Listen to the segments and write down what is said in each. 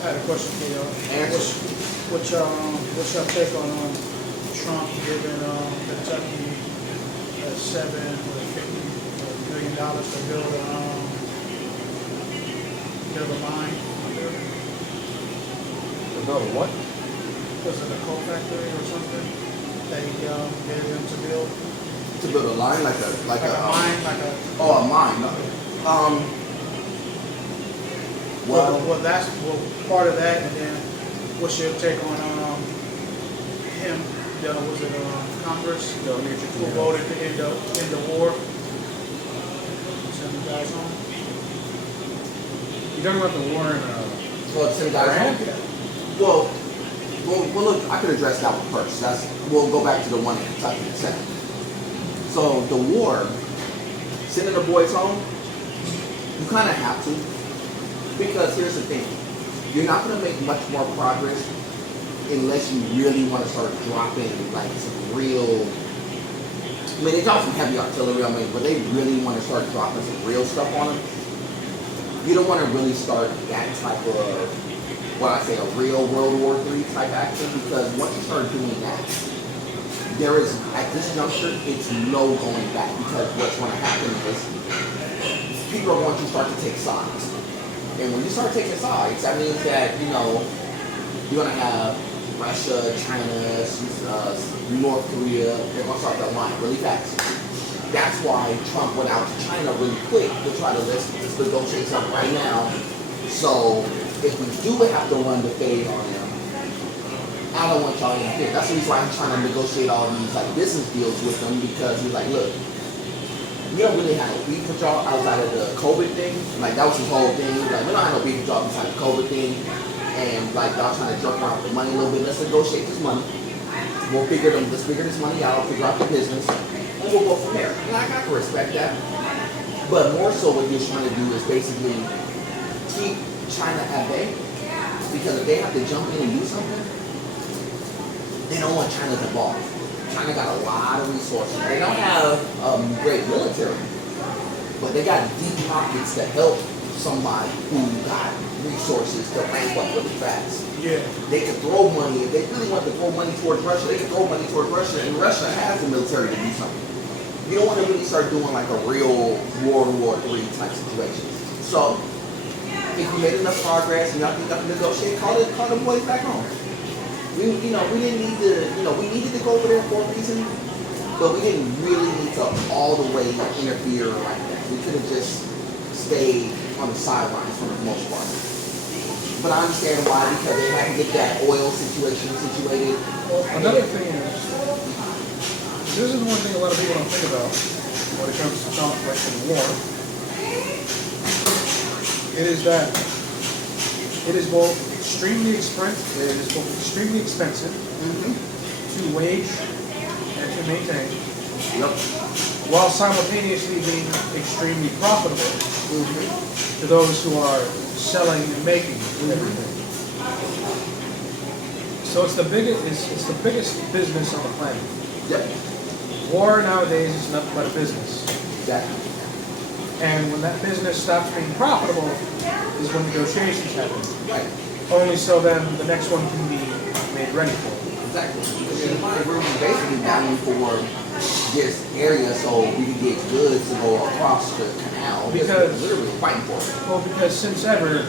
had a question for y'all. Answer. What's your take on Trump giving Kentucky $750 million to build a mine under? To build a what? Was it a coal factory or something that he gave them to build? To build a line like a mine, a mine. Well, that's part of that, and then what's your take on him? Was it Congress who voted to end the war? Send the guys home. You talking about the war in Well, send guys Iran? home? Well, look, I could address that one first. We'll go back to the one in Kentucky in a second. So the war, sending the boys home, you kind of have to, because here's the thing: you're not going to make much more progress unless you really want to start dropping like some real. I mean, they drop some heavy artillery on me, but they really want to start dropping some real stuff on them. You don't want to really start that type of, what I say, a real World War III type action, because once you start doing that, there is, at this juncture, it's no going back, because what's going to happen is people are going to start to take sides. And when you start taking sides, that means that, you're going to have Russia, China, North Korea, they're going to start that line really fast. That's why Trump went out to China really quick to try to let's negotiate something right now. So if we do have to run the fade on them, I don't want y'all to interfere. That's the reason why I'm trying to negotiate all these business deals with them, because he's like, look, we don't really have no beef with y'all outside of the COVID thing. Like, that was his whole thing. Like, we don't have no beef with y'all outside of the COVID thing. And like, y'all trying to jerk around with the money a little bit. Let's negotiate this money. Let's figure this money out, figure out the business, and we'll go from there. And I can respect that. But more so what you're trying to do is basically keep China at bay. Because if they have to jump in and do something, they don't want China involved. China got a lot of resources. They don't have great military, but they got deep pockets to help somebody who got resources to ramp up really fast. Yeah. They could throw money. If they really want to throw money towards Russia, they could throw money towards Russia, and Russia has the military to do something. You don't want to really start doing like a real World War III type situation. So, if you made enough progress and y'all think y'all can negotiate, call the boys back home. We didn't need to, we needed to go over there for a reason, but we didn't really need to all the way interfere like that. We could have just stayed on the sidelines for the most part. But I understand why, because they had to get that oil situation situated. Well, another thing is, this is one thing a lot of people don't think about when it comes to conflict and war. It is that it is both extremely expensive to wage and to maintain, while simultaneously being extremely profitable to those who are selling and making everything. So it's the biggest business on the planet. Yep. War nowadays is nothing but a business. Exactly. And when that business stops being profitable is when negotiations happen. Right. Only so then the next one can be made ready for. Exactly. We're basically battling for this area so we can get goods to go across the canal. Because we're literally fighting for it. Well, because since ever,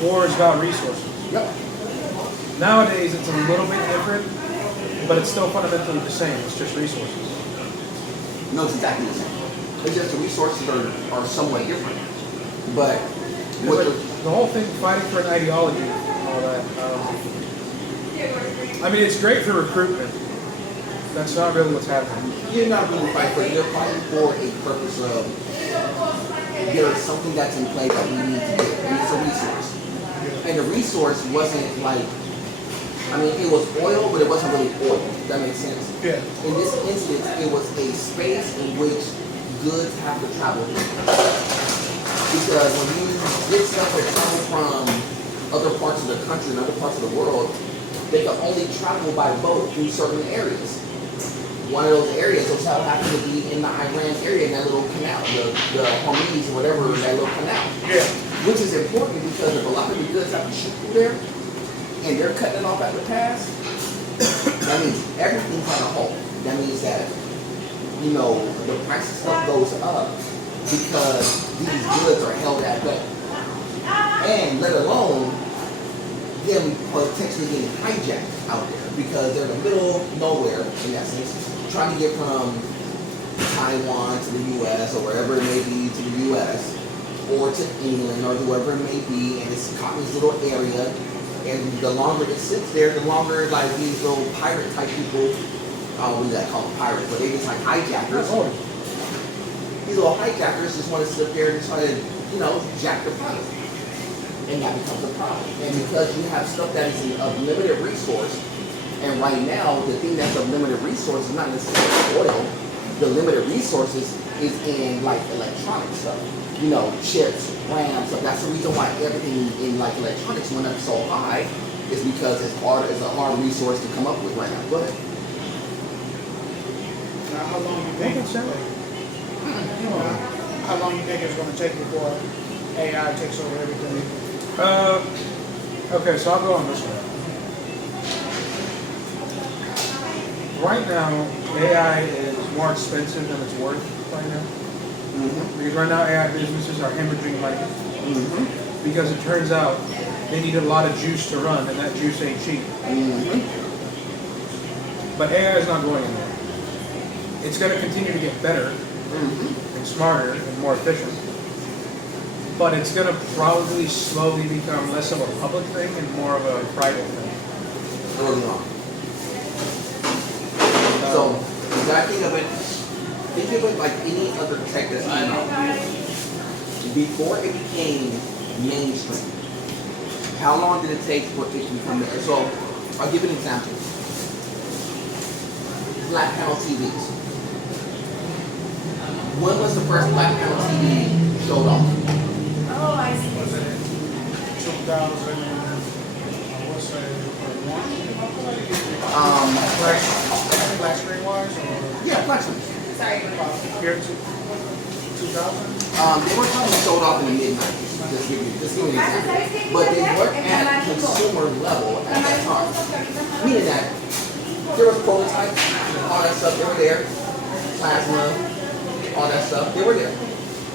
war is about resources. Yep. Nowadays it's a little bit different, but it's still fundamentally the same. It's just resources. No, it's exactly the same. It's just the resources are somewhat different. But the whole thing, fighting for an ideology and all that, I mean, it's great for recruitment. That's not really what's happening. You're not really fighting for it. You're fighting for a purpose of there's something that's in play that we need to get. And it's a resource. And the resource wasn't like, it was oil, but it wasn't really oil. Does that make sense? Yeah. In this instance, it was a space in which goods have to travel through. Because when you get stuff that travel from other parts of the country and other parts of the world, they can only travel by boat through certain areas. One of those areas will happen to be in the Iran area, in that little canal, the Hormuz or whatever, that little canal. Yeah. Which is important because if a lot of the goods have to shoot through there, and they're cutting it off at the pass, that means everything's on a hold. That means that, the price of stuff goes up because these goods are held at bay. And let alone them potentially getting hijacked out there because they're in the middle of nowhere, in essence, trying to get from Taiwan to the U.S. or wherever it may be to the U.S. or to England or whoever it may be, and it's caught in this little area. And the longer it sits there, the longer like these little pirate type people, what do they call them, pirates, but they just like hijackers. These little hijackers just want to sit there and try to, jack the price. And that becomes a problem. And because you have stuff that is of limited resource, and right now the thing that's of limited resource is not necessarily oil. The limited resources is in like electronic stuff, chips, RAM stuff. That's the reason why everything in like electronics went up so high, is because it's a hard resource to come up with right now. Go ahead. Now, how long you think it's going to take before AI takes over everything? Okay, so I'll go on this one. Right now, AI is more expensive than it's worth right now. Mm-hmm. Because right now, AI businesses are hemorrhaging money. Mm-hmm. Because it turns out they need a lot of juice to run, and that juice ain't cheap. Mm-hmm. But AI is not going anywhere. It's going to continue to get better and smarter and more efficient. But it's going to probably slowly become less of a public thing and more of a private thing. Early on. So, think of it like any other tech that's came out. Before it became mainstream, how long did it take for it to become there? So, I'll give you an example. Flat panel TVs. When was the first flat panel TV showed off? Oh, I see. Was it 2001? Flat screen wise? Yeah, flat screen. Sorry. Year 2000? They were probably sold off in the mid-90s. Just give you an example. But they weren't at consumer level at that time. Meaning that there was prototypes, all that stuff, they were there. Plasma, all that stuff, they were there.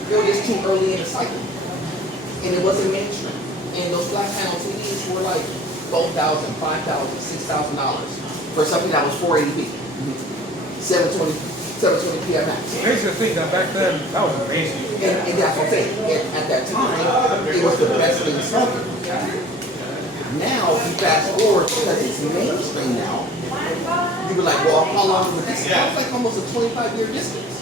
They were just too early in the cycle. And it wasn't mainstream. And those flat panel TVs were like $4,000, $5,000, $6,000 for something that was 480p, 720p at max. Here's the thing, that back then, that was amazing. And that's what I'm saying. At that time, it was the best thing smoking. Now, you fast forward, because it's mainstream now, you be like, well, how long was this? That was like almost a 25-year distance.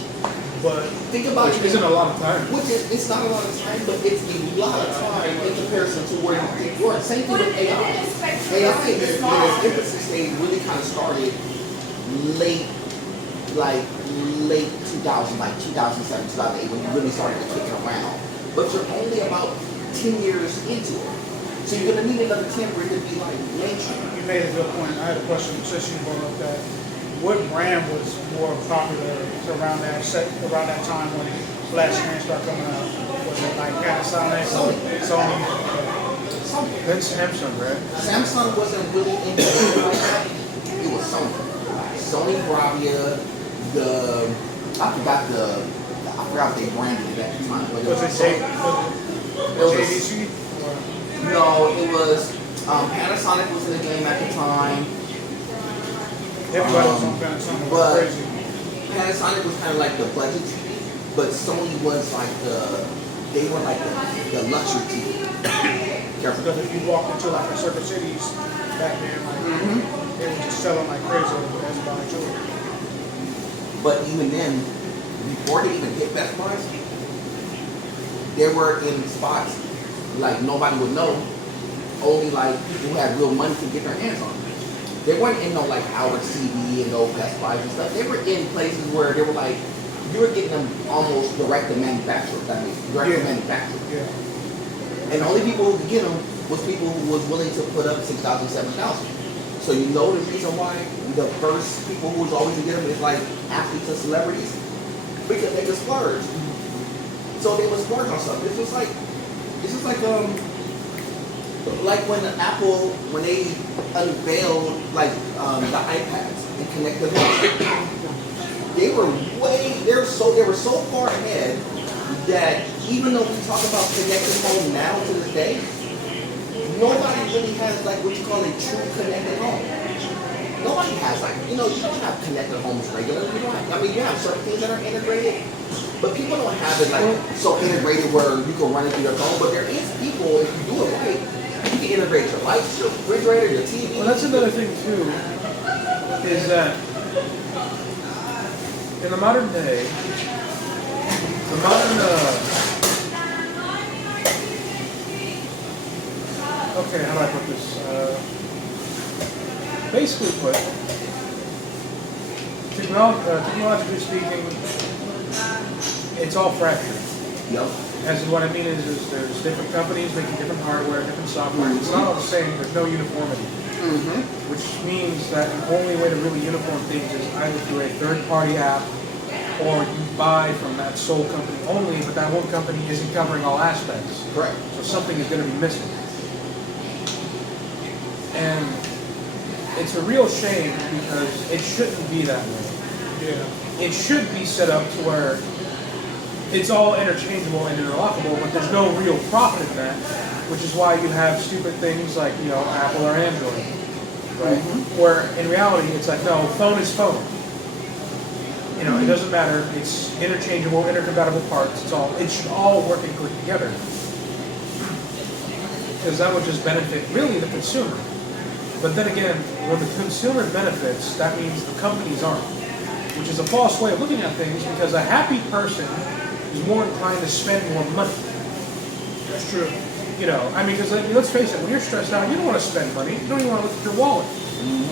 But think about which isn't a lot of time. It's not a lot of time, but it's a lot of time in comparison to where you were. Same thing with AI. AI in its infancy stage really kind of started late 2000, like 2007, 2008, when you really started to kick it around. But you're only about 10 years into it. So you're going to need another 10 for it to be like mainstream. you made a good point. I had a question since you brought up that. What brand was more popular around that time when flat screens started coming out? Was it like Panasonic? Sony. Then Samsung, right? Samsung wasn't really into it like that. It was Sony. Sony Bravia, I forgot what they branded it at the time. But Was it JVC? No, it was Panasonic was in the game at the time. Everybody was on Panasonic. But Crazy. Panasonic was kind of like the budget TV, but Sony was like the luxury TV. Careful. Because if you walk into like a Circuit Cities back then, like they were just selling like crazy everybody to it. But even then, before they even hit Best Buy, they were in spots like nobody would know. Only like people who had real money to get their hands on. They weren't in no like Howard TV and no Best Buys and stuff. They were in places where they were like, you were getting them almost direct to manufacturer. That means direct to manufacturer. Yeah. And the only people who could get them was people who was willing to put up $6,000, $7,000. So you know the reason why the first people who was always to get them is like athletes and celebrities, because they could splurge. So they would splurge on stuff. This is like like when Apple, when they unveiled like the iPads and connected home, they were so far ahead that even though we talk about connected home now to this day, nobody really has like what you call a true connected home. Nobody has like, you don't have connected homes regularly. You don't have, you have certain things that are integrated, but people don't have it like so integrated where you can run it through your phone. But there is people, if you do it right, you can integrate your lights, your refrigerator, your TV. Well, that's another thing too, is that in the modern day, the modern, okay, how do I put this? Basically put, technologically speaking, it's all fractured. Yep. As in what I mean is there's different companies making different hardware, different software. It's not all the same. There's no uniformity. Which means that the only way to really uniform things is either through a third-party app or you buy from that sole company only, but that one company isn't covering all aspects. Correct. So something is going to be missing. And it's a real shame because it shouldn't be that way. Yeah. It should be set up to where it's all interchangeable and interlockable, but there's no real profit in that, which is why you have stupid things like, Apple or Android, right? Where in reality, it's like, no, phone is phone. It doesn't matter. It's interchangeable, intercompatible parts. It should all work and click together. Because that would just benefit, really, the consumer. But then again, when the consumer benefits, that means the companies aren't. Which is a false way of looking at things, because a happy person is more inclined to spend more money. That's true. Because let's face it, when you're stressed out, you don't want to spend money. You don't even want to look at your wallet.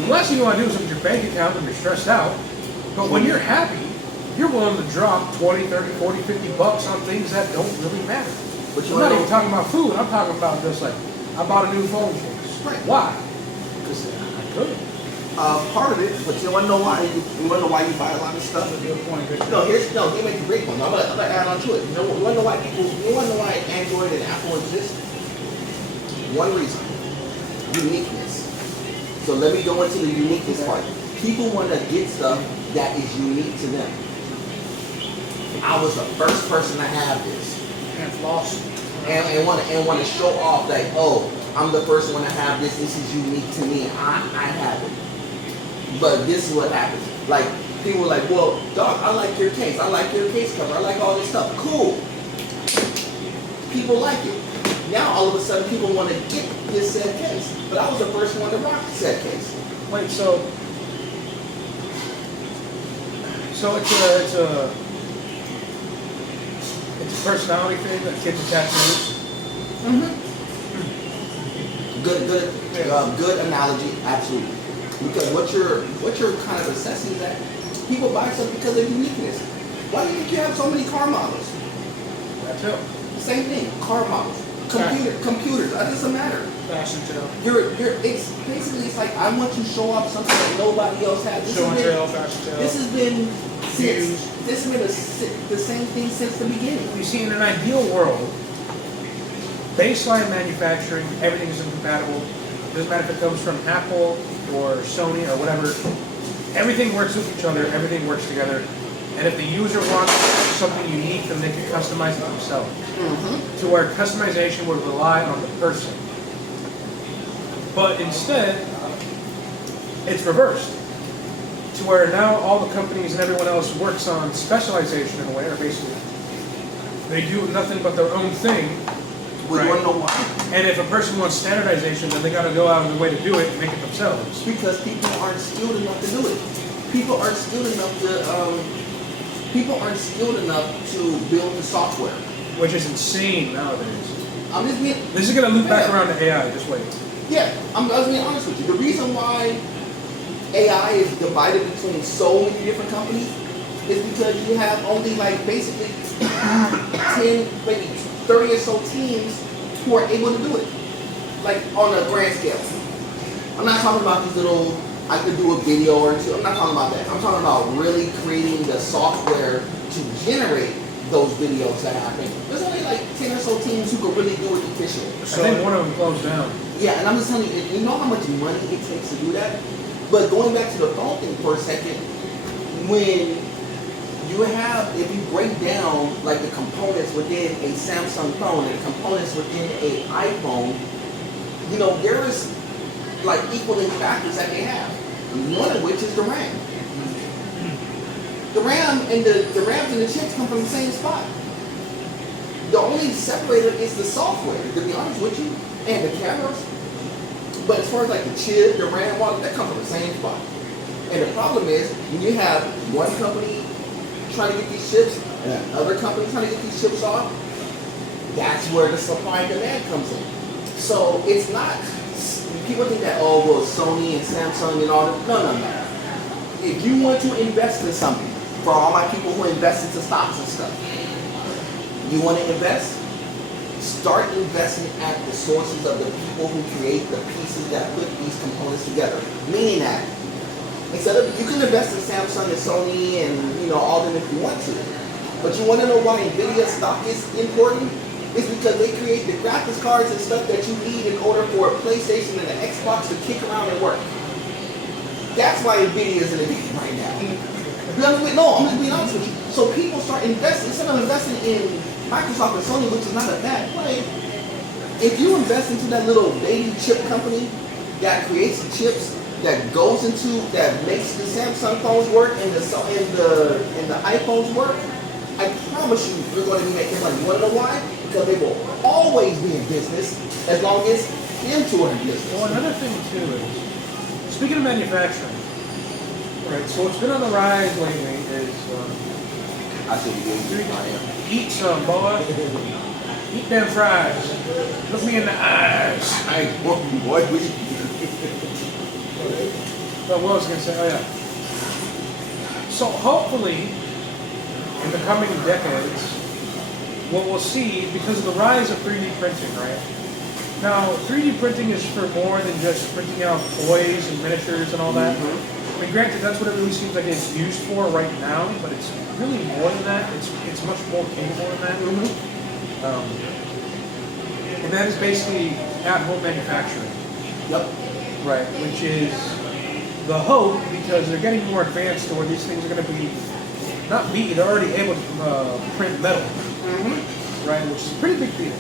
The last thing you want to do is look at your bank account when you're stressed out. But when you're happy, you're willing to drop 20, 30, 40, 50 bucks on things that don't really matter. But I'm not even talking about food. I'm talking about just like, I bought a new phone case. Right. Why? Because I could. Part of it, but you want to know why you buy a lot of stuff. That's a good point. Good He makes a great one. I'm gonna add on to it. You want to know why Android and Apple exist? One reason: uniqueness. So let me go into the uniqueness part. People want to get stuff that is unique to them. I was the first person to have this, And floss. and want to show off that, oh, I'm the first one to have this. This is unique to me. I have it. But this is what happens. Like, people are like, well, dog, I like your case. I like your case cover. I like all this stuff. Cool. People like it. Now, all of a sudden, people want to get this said case. But I was the first one to rock said case. Wait, so it's a personality thing that kids attach to. Good analogy, absolutely. Because what you're kind of assessing is that people buy stuff because of uniqueness. Why do you think you have so many car models? That too. Same thing, car models, computers. That doesn't matter. Fashion tell. It's basically like I want to show off something that nobody else has. Show and tell, fashion tell. This has been the same thing since the beginning. You see, in an ideal world, baseline manufacturing, everything is incompatible. Doesn't matter if it comes from Apple or Sony or whatever. Everything works with each other. Everything works together. And if the user wants something unique, then they can customize it themselves. To where customization would rely on the person. But instead, it's reversed. To where now all the companies and everyone else works on specialization in a way, or basically they do nothing but their own thing. We Right. want to know why. And if a person wants standardization, then they got to go out of their way to do it and make it themselves. Because people aren't skilled enough to do it. People aren't skilled enough to build the software. Which is insane nowadays. I'm just being. This is going to loop back around to AI, just wait. Yeah, I'm just being honest with you. The reason why AI is divided between so many different companies is because you have only like basically 10, maybe 30 or so teams who are able to do it. Like on a grand scale. I'm not talking about these little, I could do a video or two. I'm not talking about that. I'm talking about really creating the software to generate those videos that happen. There's only like 10 or so teams who can really do it efficiently. I think one of them closed down. Yeah, and I'm just telling you, you know how much money it takes to do that? But going back to the phone thing for a second, when you have, if you break down like the components within a Samsung phone and the components within an iPhone, you know, there is like equaling factors that they have. One of which is the RAM. The RAM and the RAMs and the chips come from the same spot. The only separator is the software, to be honest with you, and the cameras. But as far as like the chip, the RAM, all that come from the same spot. And the problem is when you have one company trying to get these chips and another company trying to get these chips off, that's where the supply and demand comes in. So it's not, people think that, oh, well, Sony and Samsung and all that. No. If you want to invest in something, for all my people who invest into stocks and stuff, you want to invest? Start investing at the sources of the people who create the pieces that put these components together. Meaning that instead of, you can invest in Samsung and Sony and all them if you want to, but you want to know why Nvidia stock is important? It's because they create the graphics cards and stuff that you need in order for a PlayStation and an Xbox to kick around and work. That's why Nvidia is in the game right now. No, I'm just being honest with you. So people start investing, instead of investing in Microsoft and Sony, which is not a bad play, if you invest into that little baby chip company that creates the chips that goes into, that makes the Samsung phones work and the iPhones work, I promise you, you're going to be making money. You want to know why? Because they will always be in business as long as into in business. Well, another thing too is, speaking of manufacturing, right? So what's been on the rise lately is I should be eat some, boy. Eat them fries. Look me in the eyes. Boy, But what I was going to say, oh yeah. So hopefully, in the coming decades, what we'll see, because of the rise of 3D printing, right? Now, 3D printing is for more than just printing out toys and miniatures and all that. I mean, granted, that's what it really seems like it's used for right now, but it's really more than that. It's much more capable than that. And that is basically at-home manufacturing. Yep. Right, which is the hope, because they're getting more advanced to where these things are going to be, they're already able to print metal. Right, which is a pretty big deal.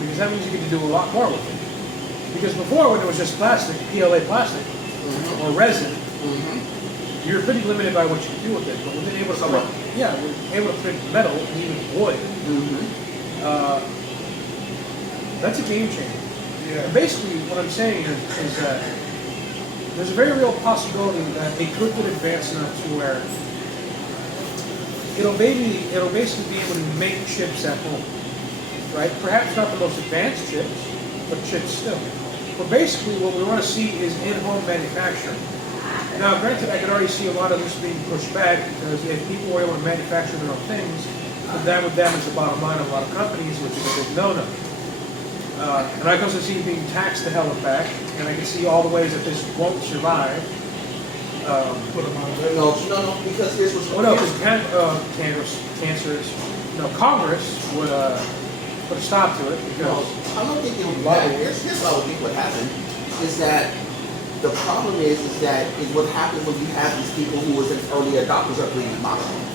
Because that means you get to do a lot more with it. Because before, when it was just plastic, PLA plastic, or resin, you were pretty limited by what you could do with it. But when they're able to print, we're able to print metal and even wood, that's a game changer. Yeah. And basically, what I'm saying is that there's a very real possibility that it could get advanced enough to where it'll basically be able to make chips at home, right? Perhaps not the most advanced chips, but chips still. But basically, what we want to see is in-home manufacturing. Now, granted, I could already see a lot of this being pushed back because if people were able to manufacture their own things, then that would damage the bottom line of a lot of companies, which is a big no-no. And I can also see it being taxed to hell and back, and I can see all the ways that this won't survive. Put them on the No, because here's what's Well, no, because Congress would put a stop to it because I don't think it would be that. Here's what I would think would happen is that the problem is what happens when you have these people who was in early adopters of 3D modeling.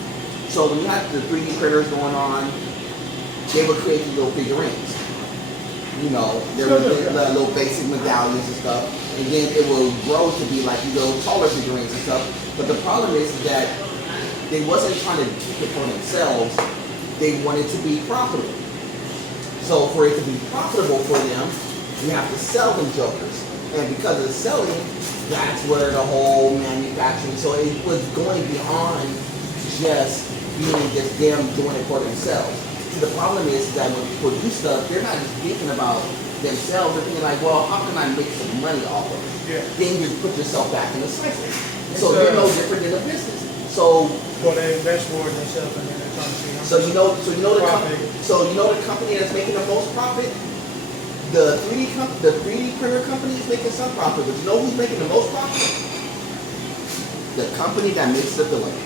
So when you have the 3D printers going on, they would create these little figurines. There were little basic medallions and stuff, and then it will grow to be like little taller figurines and stuff. But the problem is that they wasn't trying to keep it for themselves. They wanted to be profitable. So for it to be profitable for them, you have to sell them jokers. And because of the selling, that's where the whole manufacturing, so it was going beyond just being just them doing it for themselves. The problem is that when people do stuff, they're not just thinking about themselves. They're thinking like, well, how can I make some money off of it? Yeah. Then you put yourself back in the cycle. So they're no different than a business. So they invest more in themselves and then they're trying to see. So you know the company that's making the most profit. The 3D printer company is making some profit, but you know who's making the most profit? The company that makes the filament.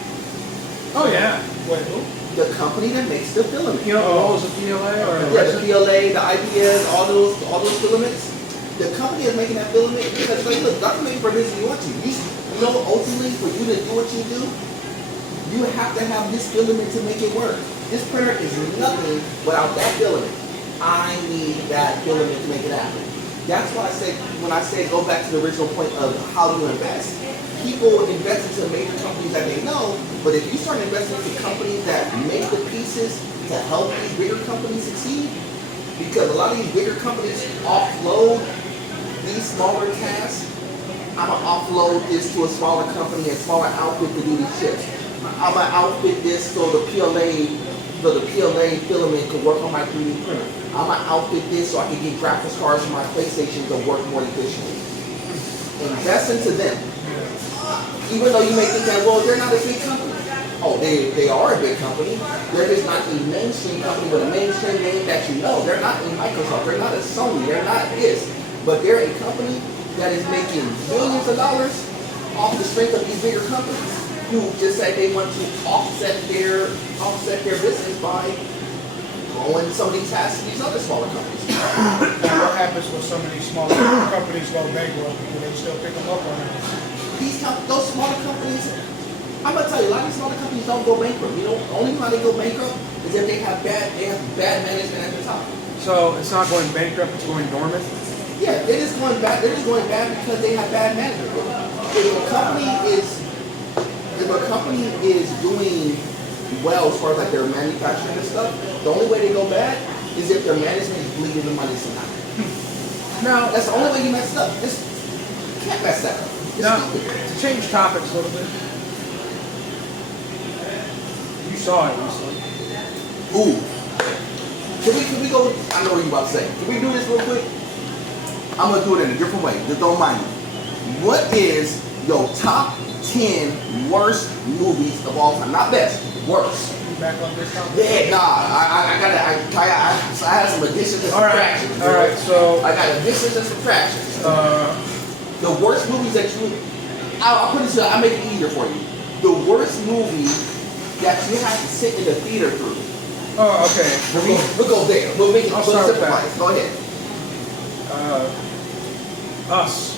oh yeah, Wait, who? The company that makes the filament. You know, Lowe's, the PLA, or Yeah, the PLA, the IPS, all those filaments. The company is making that filament because like, look, y'all can make it for business you want to. You know, ultimately, for you to do what you do, you have to have this filament to make it work. This printer is nothing without that filament. I need that filament to make it happen. That's why I say, when I say go back to the original point of how you invest, people invest into major companies that they know, but if you start investing into companies that make the pieces to help these bigger companies succeed, because a lot of these bigger companies offload these smaller tasks, I'm gonna offload this to a smaller company and smaller outfit to do these chips. I'm gonna outfit this so the PLA filament can work on my 3D printer. I'm gonna outfit this so I can get graphics cards for my PlayStation to work more efficiently. Invest into them. Even though you may think that, well, they're not a big company. Oh, they are a big company. They're just not a mainstream company with a mainstream name that you know. They're not a Microsoft. They're not a Sony. They're not this. But they're a company that is making billions of dollars off the strength of these bigger companies who just said they want to offset their business by growing some of these tasks to these other smaller companies. Now, what happens when some of these smaller companies go bankrupt? Do they still pick them up on that? Those smaller companies, I'm gonna tell you, a lot of these smaller companies don't go bankrupt. You know, the only time they go bankrupt is if they have bad management at the top. So it's not going bankrupt; it's going dormant. Yeah, they're just going bad. They're just going bad because they have bad management. If a company is doing well as far as like their manufacturing and stuff, the only way they go bad is if their management is bleeding the money somehow. Now, That's the only way you mess it up. You can't mess that up. now to change topics a little bit. You saw it recently. Ooh. Can we go? I know what you're about to say. Can we do this real quick? I'm gonna do it in a different way. Just don't mind me. What is your top 10 worst movies of all time? Not best, worst. You back on this topic? Yeah, nah. I had some additions and subtractions. All right. So I got additions and subtractions. The worst movies that I'll put it to, I'll make it easier for you. The worst movie that you have to sit in the theater through. oh, okay. We'll go there. We'll make it. I'll We'll start with simplify that. it. Go ahead. Us.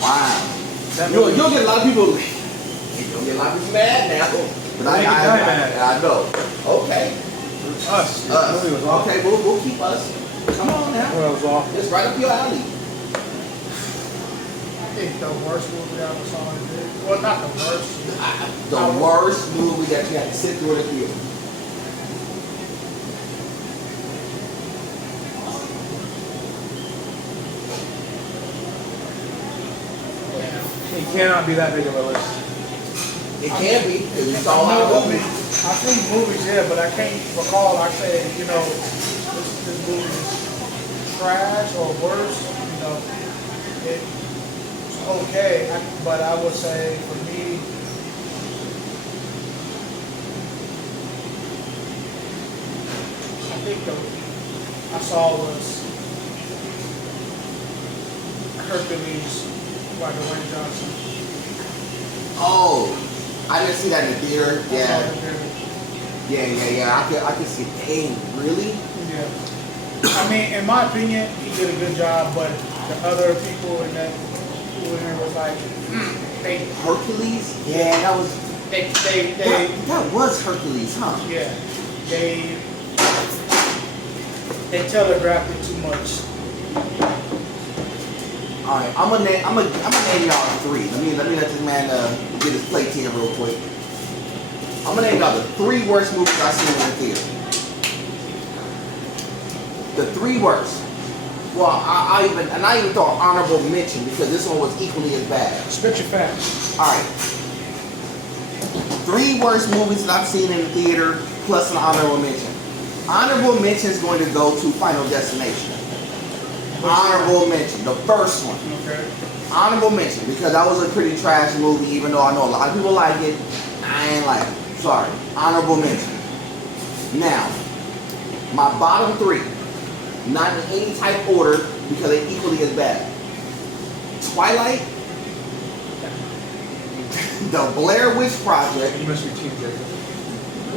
Wow. That You'll movie- get a lot of people. You'll get a lot of people mad now. But Make it die mad. I know. Okay. Us. That movie was awful. Okay, we'll keep us. Come on now. Well, it was awful. It's right up your alley. I think the worst movie I ever saw in the theater. Well, not the worst. The worst movie that you had to sit through in the theater. It cannot be that big of a list. It can be, because it's I all know out movies. movies. I've seen movies, yeah, but I can't recall. I said, you know, this movie is trash or worse. You know, it's okay, but I would say for me, I think I saw was Hercules by Dwayne Johnson. Oh, I didn't see that in the theater. I saw it there. Yeah. I could see. Dang, really? Yeah. I mean, in my opinion, he did a good job, but the other people in that who were there was like, they Hercules? Yeah, that was. That was Hercules, huh? yeah, they telegraphed it too much. All right, I'm gonna name y'all three. Let me let this man get his plate here real quick. I'm gonna name y'all the 3 worst movies I've seen in the theater. The 3 worst. Well, I even thought honorable mention because this one was equally as bad. Spit your facts. All right. 3 worst movies that I've seen in the theater, plus an honorable mention. Honorable mention is going to go to Final Destination. Honorable mention, the first one. Okay. Honorable mention, because that was a pretty trash movie, even though I know a lot of people like it. I ain't like it. Sorry. Honorable mention. Now, my bottom 3, not in any type order, because they're equally as bad. Twilight, The Blair Witch Project, You must be Team Jacob.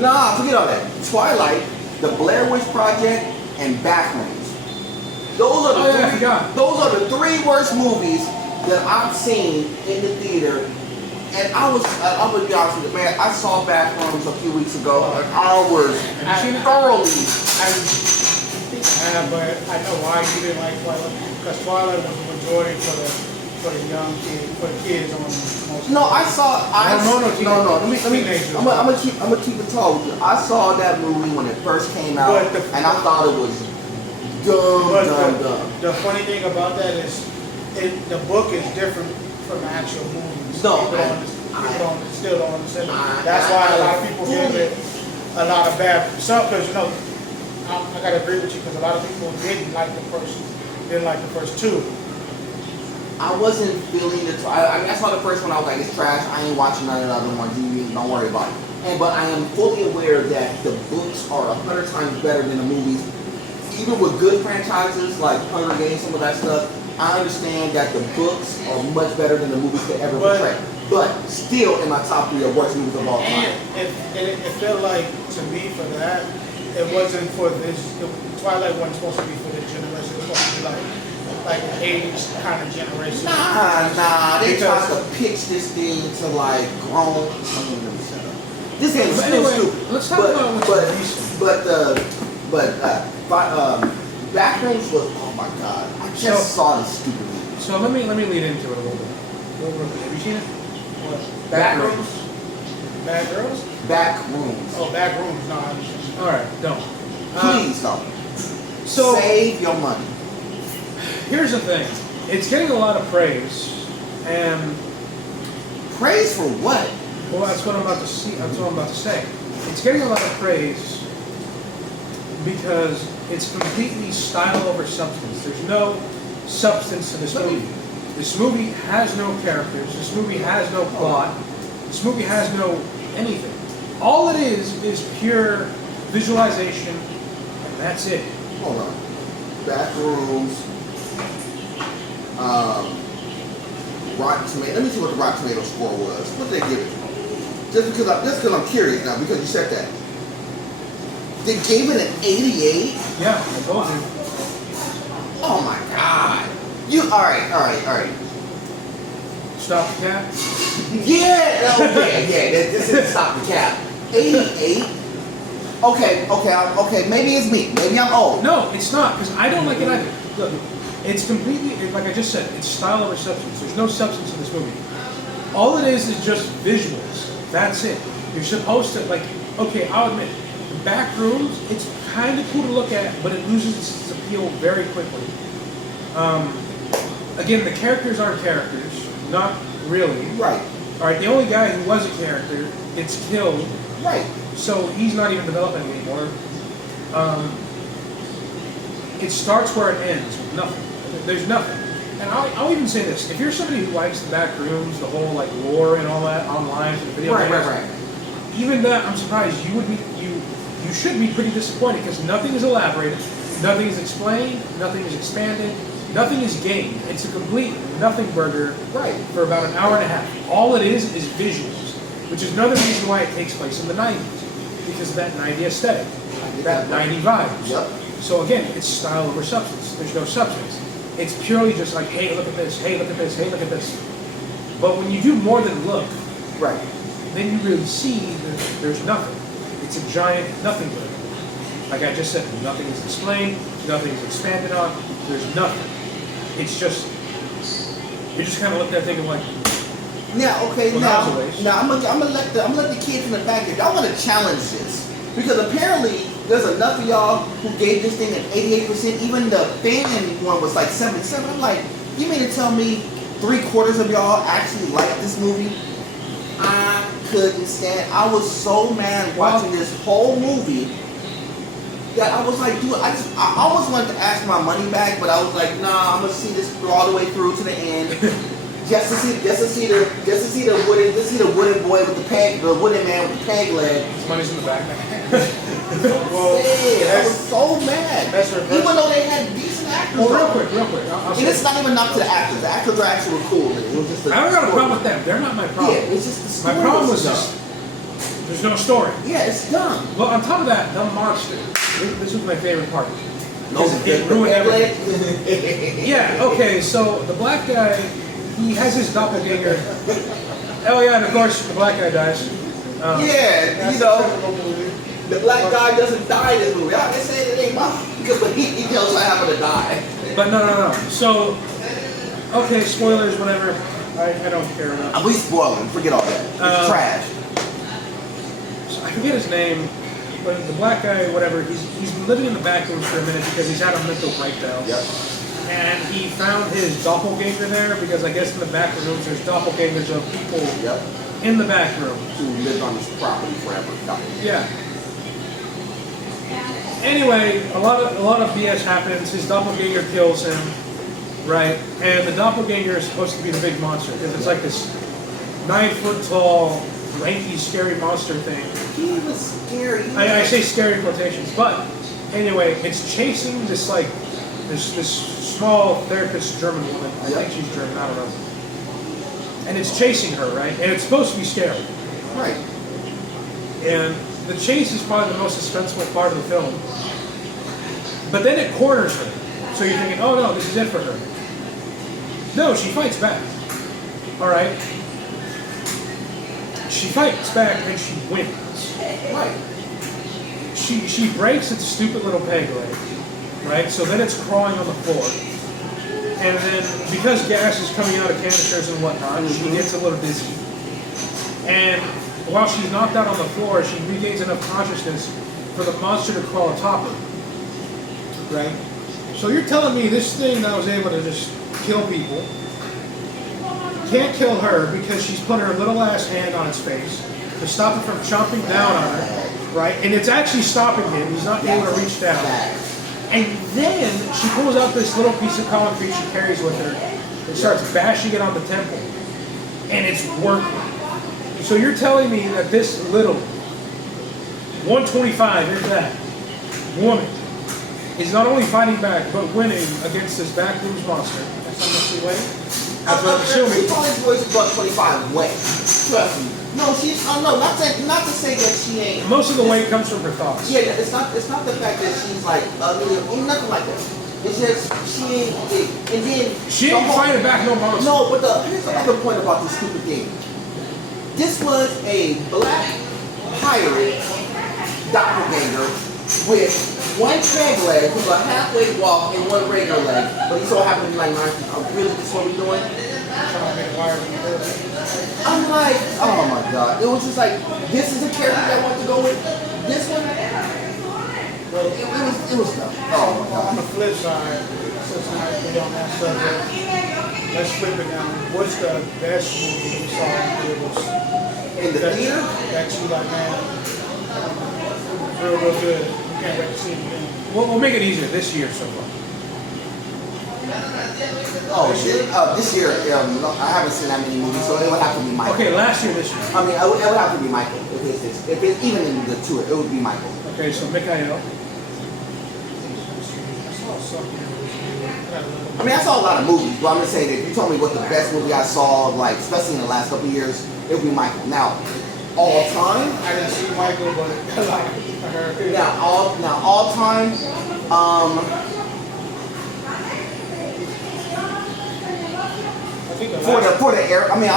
Nah, forget all that. Twilight, The Blair Witch Project, and Backrooms. Those are those are the three worst movies that I've seen in the theater. And I'm gonna be honest with you, man. I saw Backrooms a few weeks ago, and I was thoroughly. But I know why you didn't like Twilight, because Twilight was the majority for the young kids, for the kids on most. No, I saw. No. Let me. I'm gonna keep it tall with you. I saw that movie when it first came out, and I thought it was dumb. The funny thing about that is, the book is different from the actual movies. No, people still don't understand it. That's why a lot of people give it a lot of bad. Some, because I gotta agree with you, because a lot of people didn't like the first two. I wasn't feeling it. I mean, I saw the first one. I was like, it's trash. I ain't watching none of the other ones. Don't worry about it. But I am fully aware that the books are 100 times better than the movies. Even with good franchises like Hunger Games, some of that stuff, I understand that the books are much better than the movies could ever portray. But still, in my top 3 of worst movies of all time. And it felt like, to me, for that, it wasn't for this. Twilight wasn't supposed to be for this generation. It was supposed to be like an age kind of generation. Nah. They tried to pitch this thing to like grown. This thing is still stupid. Let's talk about what's recent. Backrooms was, oh my god, I just saw this stupid movie. So let me lead into it a little bit. Have you seen it? What? Backrooms? Bad Girls? Backrooms. Oh, Backrooms. No, I understand. All right, don't. Please don't. So save your money. Here's the thing. It's getting a lot of praise, and praise for what? Well, that's what I'm about to see. That's what I'm about to say. It's getting a lot of praise because it's completely style over substance. There's no substance to this movie. This movie has no characters. This movie has no plot. This movie has no anything. All it is pure visualization, and that's it. Hold on. Backrooms. Rotten Tomatoes. Let me see what the Rotten Tomatoes score was. What did they give it? Just because I'm curious now, because you said that. They gave it an 88? Yeah, I told you. Oh my god. All right. Stop the cap? Yeah, this is Stop the Cap. 88? Okay, maybe it's me. Maybe I'm old. No, it's not, because I don't like it either. Look, it's completely, like I just said, it's style over substance. There's no substance in this movie. All it is just visuals. That's it. You're supposed to, okay, I'll admit, the back rooms, it's kind of cool to look at, but it loses its appeal very quickly. Again, the characters aren't characters. Not really. Right. Alright, the only guy who was a character gets killed. Right. So he's not even developing anymore. It starts where it ends, with nothing. There's nothing. And I'll even say this: if you're somebody who likes the back rooms, the whole lore and all that online and video games, right. Even that, I'm surprised you should be pretty disappointed because nothing is elaborated, nothing is explained, nothing is expanded, nothing is gained. It's a complete nothing burger. Right. For about an hour and a half. All it is visuals, which is another reason why it takes place in the 90s because of that 90 aesthetic, that 90 vibes. Yep. So again, it's style over substance. There's no substance. It's purely just like, hey, look at this, hey, look at this, hey, look at this. But when you do more than look, right, then you really see that there's nothing. It's a giant nothing burger. Like I just said, nothing is explained, nothing is expanded on, there's nothing. It's just, you're just kind of looking at it thinking like, now, okay, well, now I'm gonna let the kids in the back here. Y'all want to challenge this because apparently there's enough of y'all who gave this thing an 88%. Even the fan one was like 77. I'm like, you mean to tell me 3/4 of y'all actually liked this movie? I couldn't stand. I was so mad watching this whole movie that I was like, dude, I almost wanted to ask my money back, but I was like, nah, I'm gonna see this all the way through to the end. Just to see the wooden boy with the wooden man with the peg leg. his money's in the back. Well, I was so mad. Even though they had decent actors. Well, real quick. And it's not even up to the actors. The actors are actually cool. It was just I don't got a problem with them. They're not my problem. Yeah, it's just the my problem was just There's no story. Yeah, it's dumb. Well, on top of that, the monster. This was my favorite part. No, It ruined everything. Yeah, okay, so the black guy, he has his doppelganger. Oh yeah, and of course the black guy dies. Yeah, you know, the black guy doesn't die in this movie. I'm just saying it ain't because he tells I happen to die. But no. So, okay, spoilers, whatever. I don't care enough. We spoiling. Forget all that. It's trash. So I forget his name, but the black guy, whatever, he's been living in the back rooms for a minute because he's had a mental breakdown. Yep. And he found his doppelganger there because I guess in the back rooms there's doppelgangers of people in the back room. Who lived on this property forever. Yeah. Anyway, a lot of BS happens. His doppelganger kills him, right? And the doppelganger is supposed to be the big monster because it's like this 9-foot tall, lanky, scary monster thing. He was scary. I say scary in quotations, but anyway, it's chasing this small therapist German woman. I think she's German. I don't know. And it's chasing her, right? And it's supposed to be scary. Right. And the chase is probably the most suspenseful part of the film. But then it corners her. So you're thinking, oh no, this is it for her. No, she fights back. Alright? She fights back and she wins. Right. She breaks its stupid little peg leg. Right? So then it's crawling on the floor. And then, because gas is coming out of canisters and whatnot, she gets a little dizzy. And while she's knocked out on the floor, she regains enough consciousness for the monster to crawl atop her. Right? So you're telling me this thing that was able to just kill people can't kill her because she's put her little ass hand on its face to stop it from chomping down on her, right? And it's actually stopping him. He's not able to reach down. And then she pulls out this little piece of concrete she carries with her and starts bashing it on the temple. And it's working. So you're telling me that this little 125, is that woman, is not only fighting back, but winning against this backrooms monster. That's how much she weighed? That's what I'm assuming. She probably weighs about 25 weight. Trust me. No, she's. No, not to say that she ain't. Most of the weight comes from her thoughts. Yeah, it's not the fact that she's like ugly or nothing like that. It's just she ain't. And then she ain't fighting back no monster. No, but here's the other point about this stupid thing. This was a black pirate doppelganger with one peg leg, who's a halfway walk, and one regular leg. But he so happened to be like 9 feet. Oh, really? This is what we're doing? I'm like, oh my god. It was just like, this is a character that I want to go with. This one, well, it was tough. Oh my god. On the flip side, since we're on that subject, let's flip it down. What's the best movie you saw in the theater? That you like, man, real good. You can't wait to see it again. We'll make it easier this year so far. Oh, this year, I haven't seen that many movies, so it would have to be Michael. Okay, last year, this year. I mean, it would have to be Michael. If it's even in the two, it would be Michael. Okay, so Mikhail. I mean, I saw a lot of movies, but I'm just saying that if you told me what the best movie I saw, like, especially in the last couple of years, it would be Michael. Now, all time? I didn't see Michael, but I heard. Now, all time, for the era, I mean,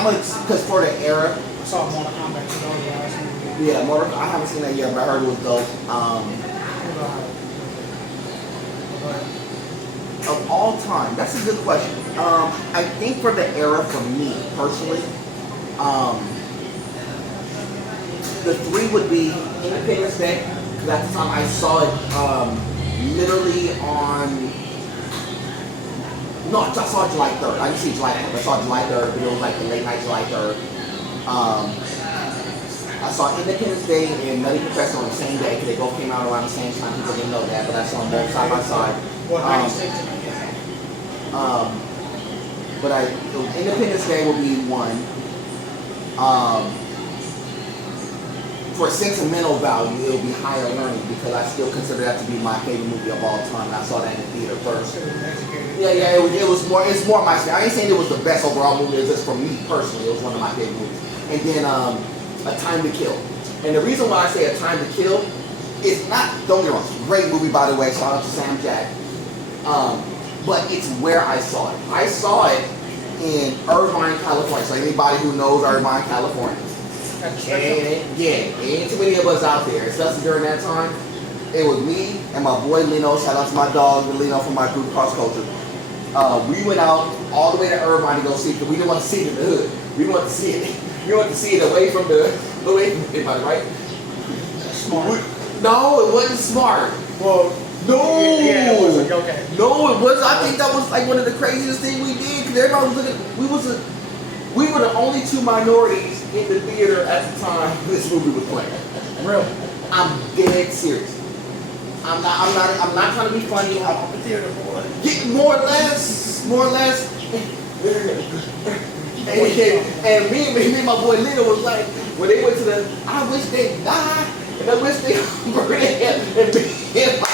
because for the era. I saw Mortal Kombat 2000. Yeah, I haven't seen that yet, but I heard it was dope. Of all time, that's a good question. I think for the era, for me personally, the three would be Independence Day. Because at the time I saw it literally on. No, I saw July 3rd. I didn't see July 4th. I saw July 3rd, but it was like the late night July 3rd. I saw Independence Day and Nutty Professor on the same day because they both came out around the same time. People didn't know that, but I saw them both side by side. Well, 96 but Independence Day will be one. For sentimental value, it'll be Higher Learning because I still consider that to be my favorite movie of all time. And I saw that in the theater first. Yeah, it was more. It's more my. I ain't saying it was the best overall movie. It's just for me personally, it was one of my favorite movies. And then A Time to Kill. And the reason why I say A Time to Kill is not, don't get me wrong, great movie by the way, shout out to Sam Jack. But it's where I saw it. I saw it in Irvine, California. So anybody who knows Irvine, California. Ain't too many of us out there, especially during that time. It was me and my boy Lino, shout out to my dog Lino from my group Cross Culture. We went out all the way to Irvine to go see it because we didn't want to see it in the hood. We wanted to see it. We wanted to see it away from everybody, right? Smart. No, it wasn't smart. Well, no. Yeah, it was like, okay. No, it wasn't. I think that was like one of the craziest things we did because everybody was looking. We were the only two minorities in the theater at the time this movie was playing. Really? I'm dead serious. I'm not trying to be funny. I'm the theater boy. More or less. And me and my boy Lino was like, when they went to the, I wish they died, and I wish they burned in and be him.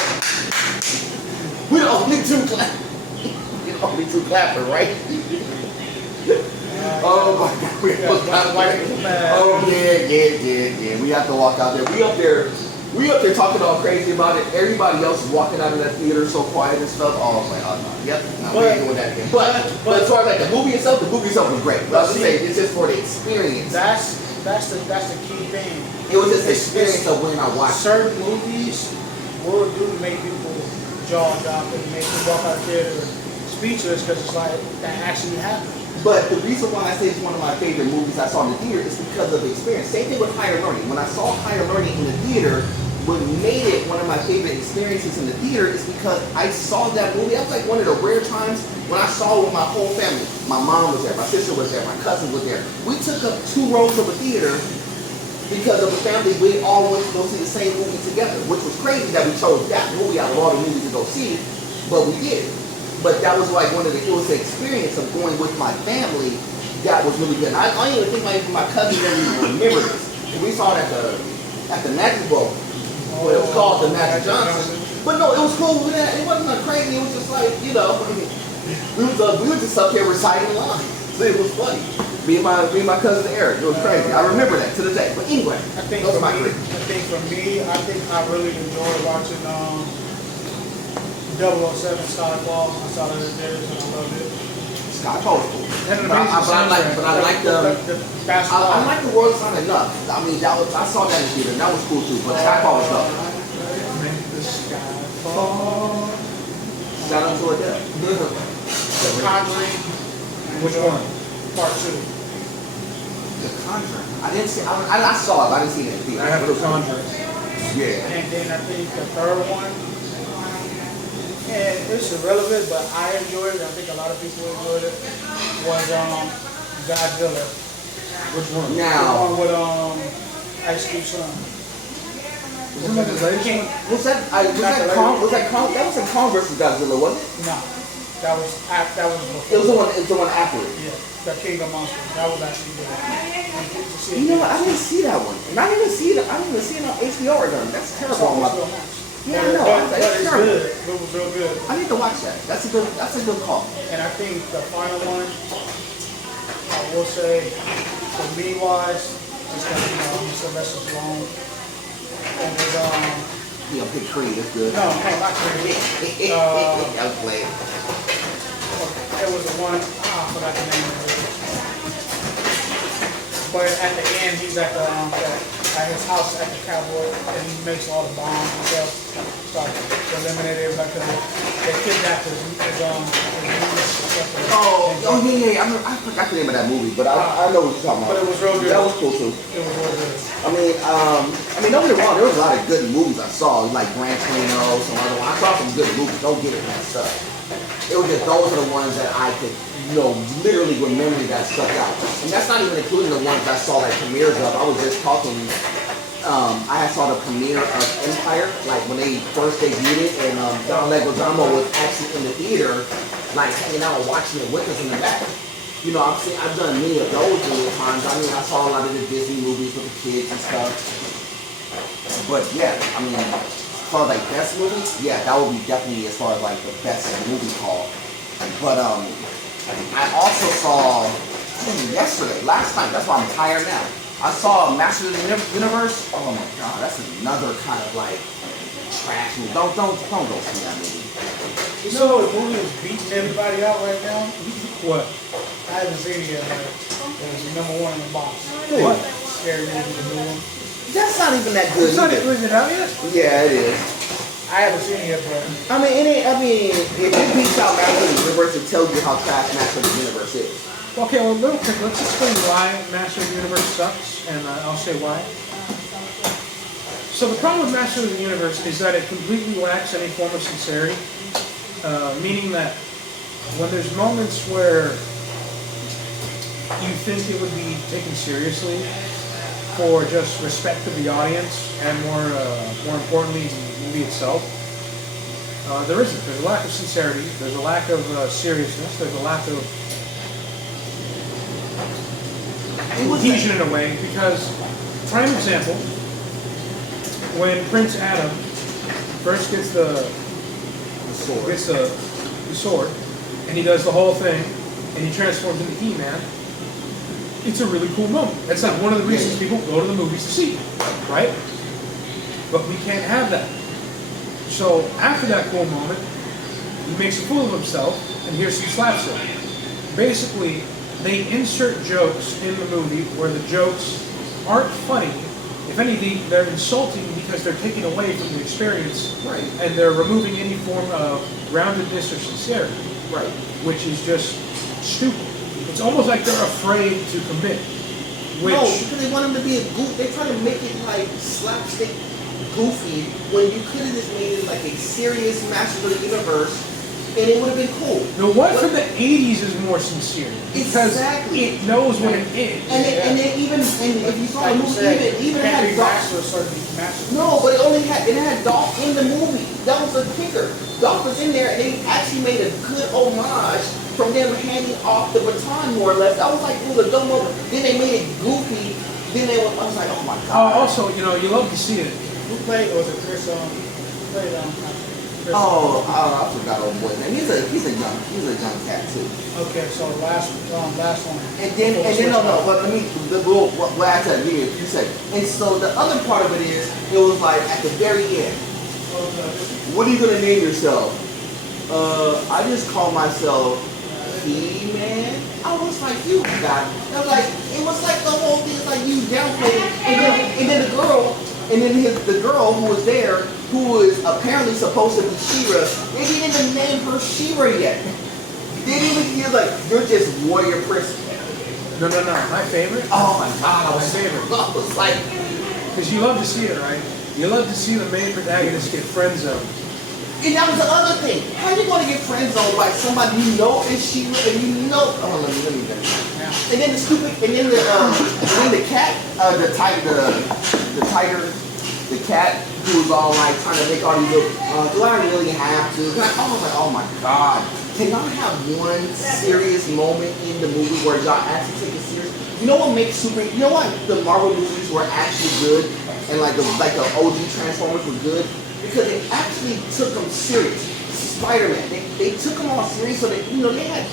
We're the only two clapping, right? Oh my God, yeah. We have to walk out there. We up there talking all crazy about it. Everybody else is walking out of that theater so quiet and stuff. Oh, I was like, oh no, yep, no, we ain't doing that again. But as far as like the movie itself was great. But I was saying, it's just for the experience. That's the key thing. It was just the experience of when I watched certain movies will do make people jaw drop and make them walk out of theater speechless because it's like that actually happened. But the reason why I say it's one of my favorite movies I saw in the theater is because of the experience. Same thing with Higher Learning. When I saw Higher Learning in the theater, what made it one of my favorite experiences in the theater is because I saw that movie. That was like one of the rare times when I saw it with my whole family. My mom was there, my sister was there, my cousin was there. We took up 2 rows of a theater because of the family. We all went to go see the same movie together, which was crazy that we chose that movie out of all the movies to go see, but we did. But that was like it was the experience of going with my family that was really good. And I don't even think my cousin didn't even remember this. We saw it at the Magic Bowl. Well, it was called the Magic Johnson. But no, it was cool. It wasn't crazy. It was just like, we were just up here reciting lines. So it was funny. Me and my cousin Eric. It was crazy. I remember that to the day. But anyway, I think for me, I really enjoyed watching 007 Skyfall. I saw that in theaters and I loved it. Skyfall was cool. But I like the basketball. I like the World's Not Enough. I mean, I saw that in the theater. That was cool too. But Skyfall was dope. Skyfall. Shout out to Adele. The Conjuring. Which one? Part 2. The Conjuring. I didn't see. I saw it. But I didn't see it in the theater. I have The Conjuring. Yeah. And then I think the third one. And it's irrelevant, but I enjoyed it. I think a lot of people enjoyed it. Was Godzilla. Which one? Now. The one with Ice Cube's son. Isn't that the latest one? Was that Kong versus Godzilla, wasn't it? No, that was before. It was the one after it. Yeah, the King of Monsters. That was actually good. You know what? I didn't see that one. And I didn't even see it on HBO or nothing. That's terrible. Yeah, I know. But it's good. It was real good. I need to watch that. That's a good call. And I think the final one, I will say, for me wise, it's gonna be Sylvester Stallone. And it's Pick Creed. That's good. No, not Creed. I was playing. It was the one. I forgot the name of it. But at the end, he's at his house at the Cowboy, and he makes all the bombs and stuff. So to eliminate everybody because they kidnapped his yeah. I forgot the name of that movie, but I know what you're talking about. But it was real good. That was cool too. It was real good. I mean, don't get me wrong. There was a lot of good movies I saw, like Gran Torino, some other ones. I saw some good movies. Don't get it messed up. It was just those are the ones that I could, literally remember that stuck out. And that's not even including the ones I saw like premieres of. I was just talking. I saw the premiere of Empire, like when they first debuted it, and John Leguizamo was actually in the theater, like hanging out and watching it with us in the back. I've done many of those many times. I mean, I saw a lot of the Disney movies with the kids and stuff. But yeah, I mean, as far as like best movies, yeah, that would be definitely as far as like the best movie call. But I also saw yesterday, last time. That's why I'm tired now. I saw Master of the Universe. Oh my god, that's another kind of like trash movie. Don't go see that movie. You know the movie is beating everybody out right now? What? I haven't seen it yet, but it's number one in the box. What? Scary movie, the new one. That's not even that good. Was it out yet? Yeah, it is. I haven't seen it yet, but I mean, if it beats out Master of the Universe, it tells you how trash Master of the Universe is. Okay, well, real quick, let's explain why Master of the Universe sucks, and I'll say why. So the problem with Master of the Universe is that it completely lacks any form of sincerity, meaning that when there's moments where you think it would be taken seriously for just respect of the audience and more importantly the movie itself, there isn't. There's a lack of sincerity. There's a lack of seriousness. There's a lack of cohesion in a way. Because, prime example, when Prince Adam first gets the sword, and he does the whole thing, and he transforms into He-Man. It's a really cool moment. That's like one of the reasons people go to the movies to see, right? But we can't have that. So after that cool moment, he makes a fool of himself, and here's some slapstick. Basically, they insert jokes in the movie where the jokes aren't funny. If anything, they're insulting because they're taking away from the experience, Right. and they're removing any form of groundedness or sincerity, Right. which is just stupid. It's almost like they're afraid to commit. Which, No, because they want him to be a goof. They try to make it like slapstick goofy when you could have just made it like a serious Master of the Universe, and it would have been cool. the one from the 80s is more sincere because Exactly. it knows what it is. And then even if you saw like the you movie, said, even can't had be Dolph. master of certain masters. No, but it had Dolph in the movie. That was the kicker. Dolph was in there, and they actually made a good homage from them handing off the baton, more or less. I was like, it was a dumb moment. Then they made it goofy. Then I was like, oh my god. Also, you love to see it. Who played? Was it Chris? Played Chris. I forgot old boy's name. He's a young cat too. Okay, so last one. And then no, but let me what I said, give me a few seconds. And so the other part of it is, it was like at the very end. What are you gonna name yourself? I just call myself He-Man. I was like, you got it. It was like the whole thing is like you downplayed, and then the girl who was there, who was apparently supposed to be She-Ra, they didn't even name her She-Ra yet. They didn't even feel like you're just warrior princess. No. My favorite? Oh my god, I was favorite. I was like, Because you love to see it, right? You love to see the main protagonist get friend zoned. and that was the other thing. How you gonna get friend zoned by somebody you know is She-Ra and you know? Oh, let me get it. And then the cat, the cat who was all like trying to make all these little, do I really have to? I was like, oh my god. Can y'all have one serious moment in the movie where y'all actually take it serious? You know what makes the Marvel movies were actually good and like the OG Transformers were good? Because they actually took them serious. Spider-Man, they took them all serious, so they had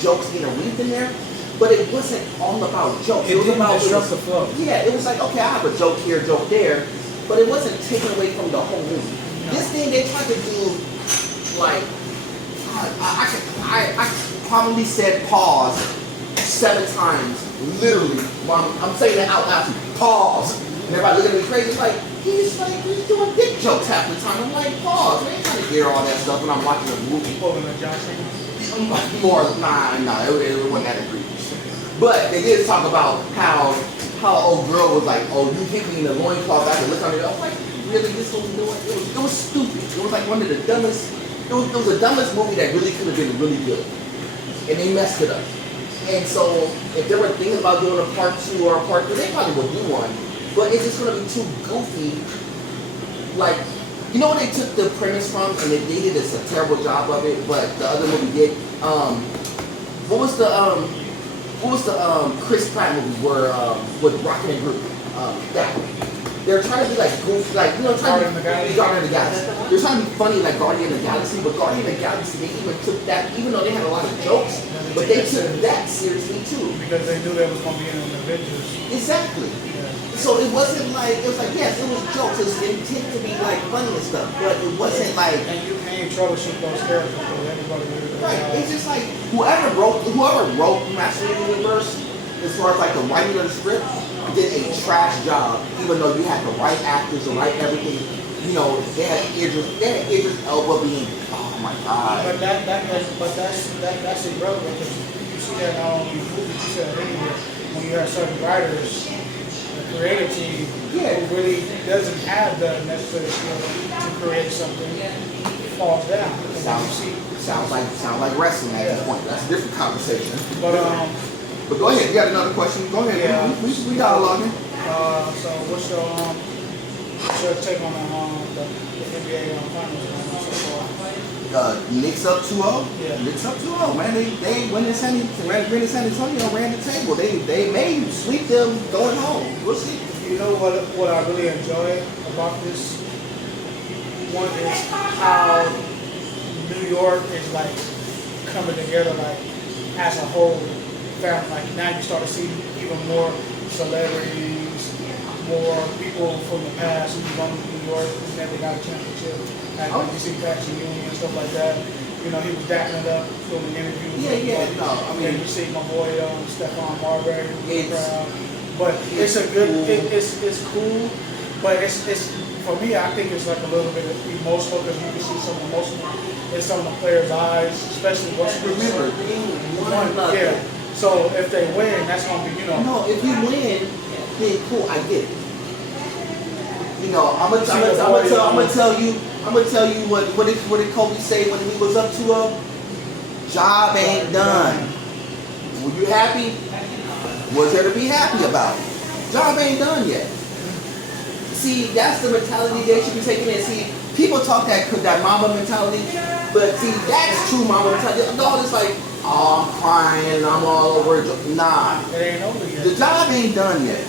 jokes weaved in there, but it wasn't all about jokes. It was about disrupt the flow. Yeah, it was like, okay, I have a joke here, joke there, but it wasn't taken away from the whole movie. No. This thing they tried to do, like, I probably said pause 7 times, literally. I'm saying that out loud. Pause. And everybody looking at me crazy, like, he's doing dick jokes half the time. I'm like, pause. I ain't trying to hear all that stuff when I'm watching a movie. Pulling a Johnson. More, it wasn't that egregious. But they did talk about how old girl was like, oh, you hit me in the loincloth, I could look on it. I was like, really, this was doing? It was stupid. It was like one of the dumbest, it was the dumbest movie that really could have been really good. And they messed it up. And so, if they were thinking about doing a part 2 or a part 3, they probably would do one. But it's just going to be too goofy. Like, you know what they took the premise from, and they did a terrible job of it, but the other movie did? What was the Chris Pratt movie where with Rocket and Groot? That one. They're trying to be like goofy, like Guardian of the Galaxy. They're trying to be funny like Guardian of the Galaxy, but Guardian of the Galaxy they even took that, even though they had a lot of jokes, But they took that seriously too. Because they knew there was going to be an Avengers. Exactly. Yeah. So it wasn't like, it was like, yes, it was jokes. It was intended to be like funny and stuff, but it wasn't like. And you can't troubleshoot those characters because everybody knew that. Right. It's just like whoever wrote Master of the Universe, as far as like the writing of the script, did a trash job. Even though you had the right actors, the right everything. You know, they had Idris Elba being, oh my god. But that's irrelevant because you see that not only in movies, you see that anywhere. When you have certain writers, the creative team who really doesn't have the necessary skill to create something falls down. Sounds like wrestling at this point. That's a different conversation. But go ahead. You got another question? Go ahead. Yeah. We dialoguing. So what's your take on the NBA finals so far? Knicks up 2-0. Yeah. Knicks up 2-0. Man, they went in San Antonio, ran the table. They may sweep them going home. We'll see. You know what I really enjoy about this one is how New York is like coming together like as a whole family. Like now you start to see even more celebrities, more people from the past who's from New York who never got a championship. Like you see Patrick Ewing and stuff like that. You know, he was dapping it up doing the interviews. And you see my boy Stephon Marbury who's in the crowd. But it's a good, it's cool, but it's for me, I think it's like a little bit emotional because you can see some emotion in some of the players' eyes, especially Westbrook. Remember, one. Yeah. So if they win, that's gonna be, No, if you win, then cool, I get it. You know, I'm gonna tell you what did Kobe say when he was up 2-0? Job ain't done. Were you happy? Was there to be happy about? Job ain't done yet. See, that's the mentality they should be taking in. See, people talk that mama mentality, but see, that's true mama mentality. No, it's like, oh, I'm crying, I'm all over it. Nah, it ain't over yet. the job ain't done yet.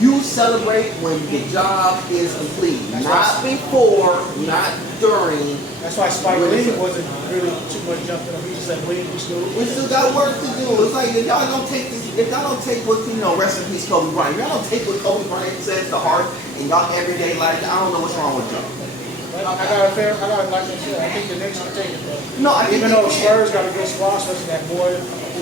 You celebrate when the job is complete, not before, not during. That's why Spike Lee wasn't really too much jumping up. He just said, we still got work to do. It's like if y'all don't take this, if y'all don't take what rest in peace Kobe Bryant. If y'all don't take what Kobe Bryant says to heart in y'all everyday life, I don't know what's wrong with y'all. I got like I said, I think the Knicks will take it though. No, I think even though Spurs got a good squad, especially that boy.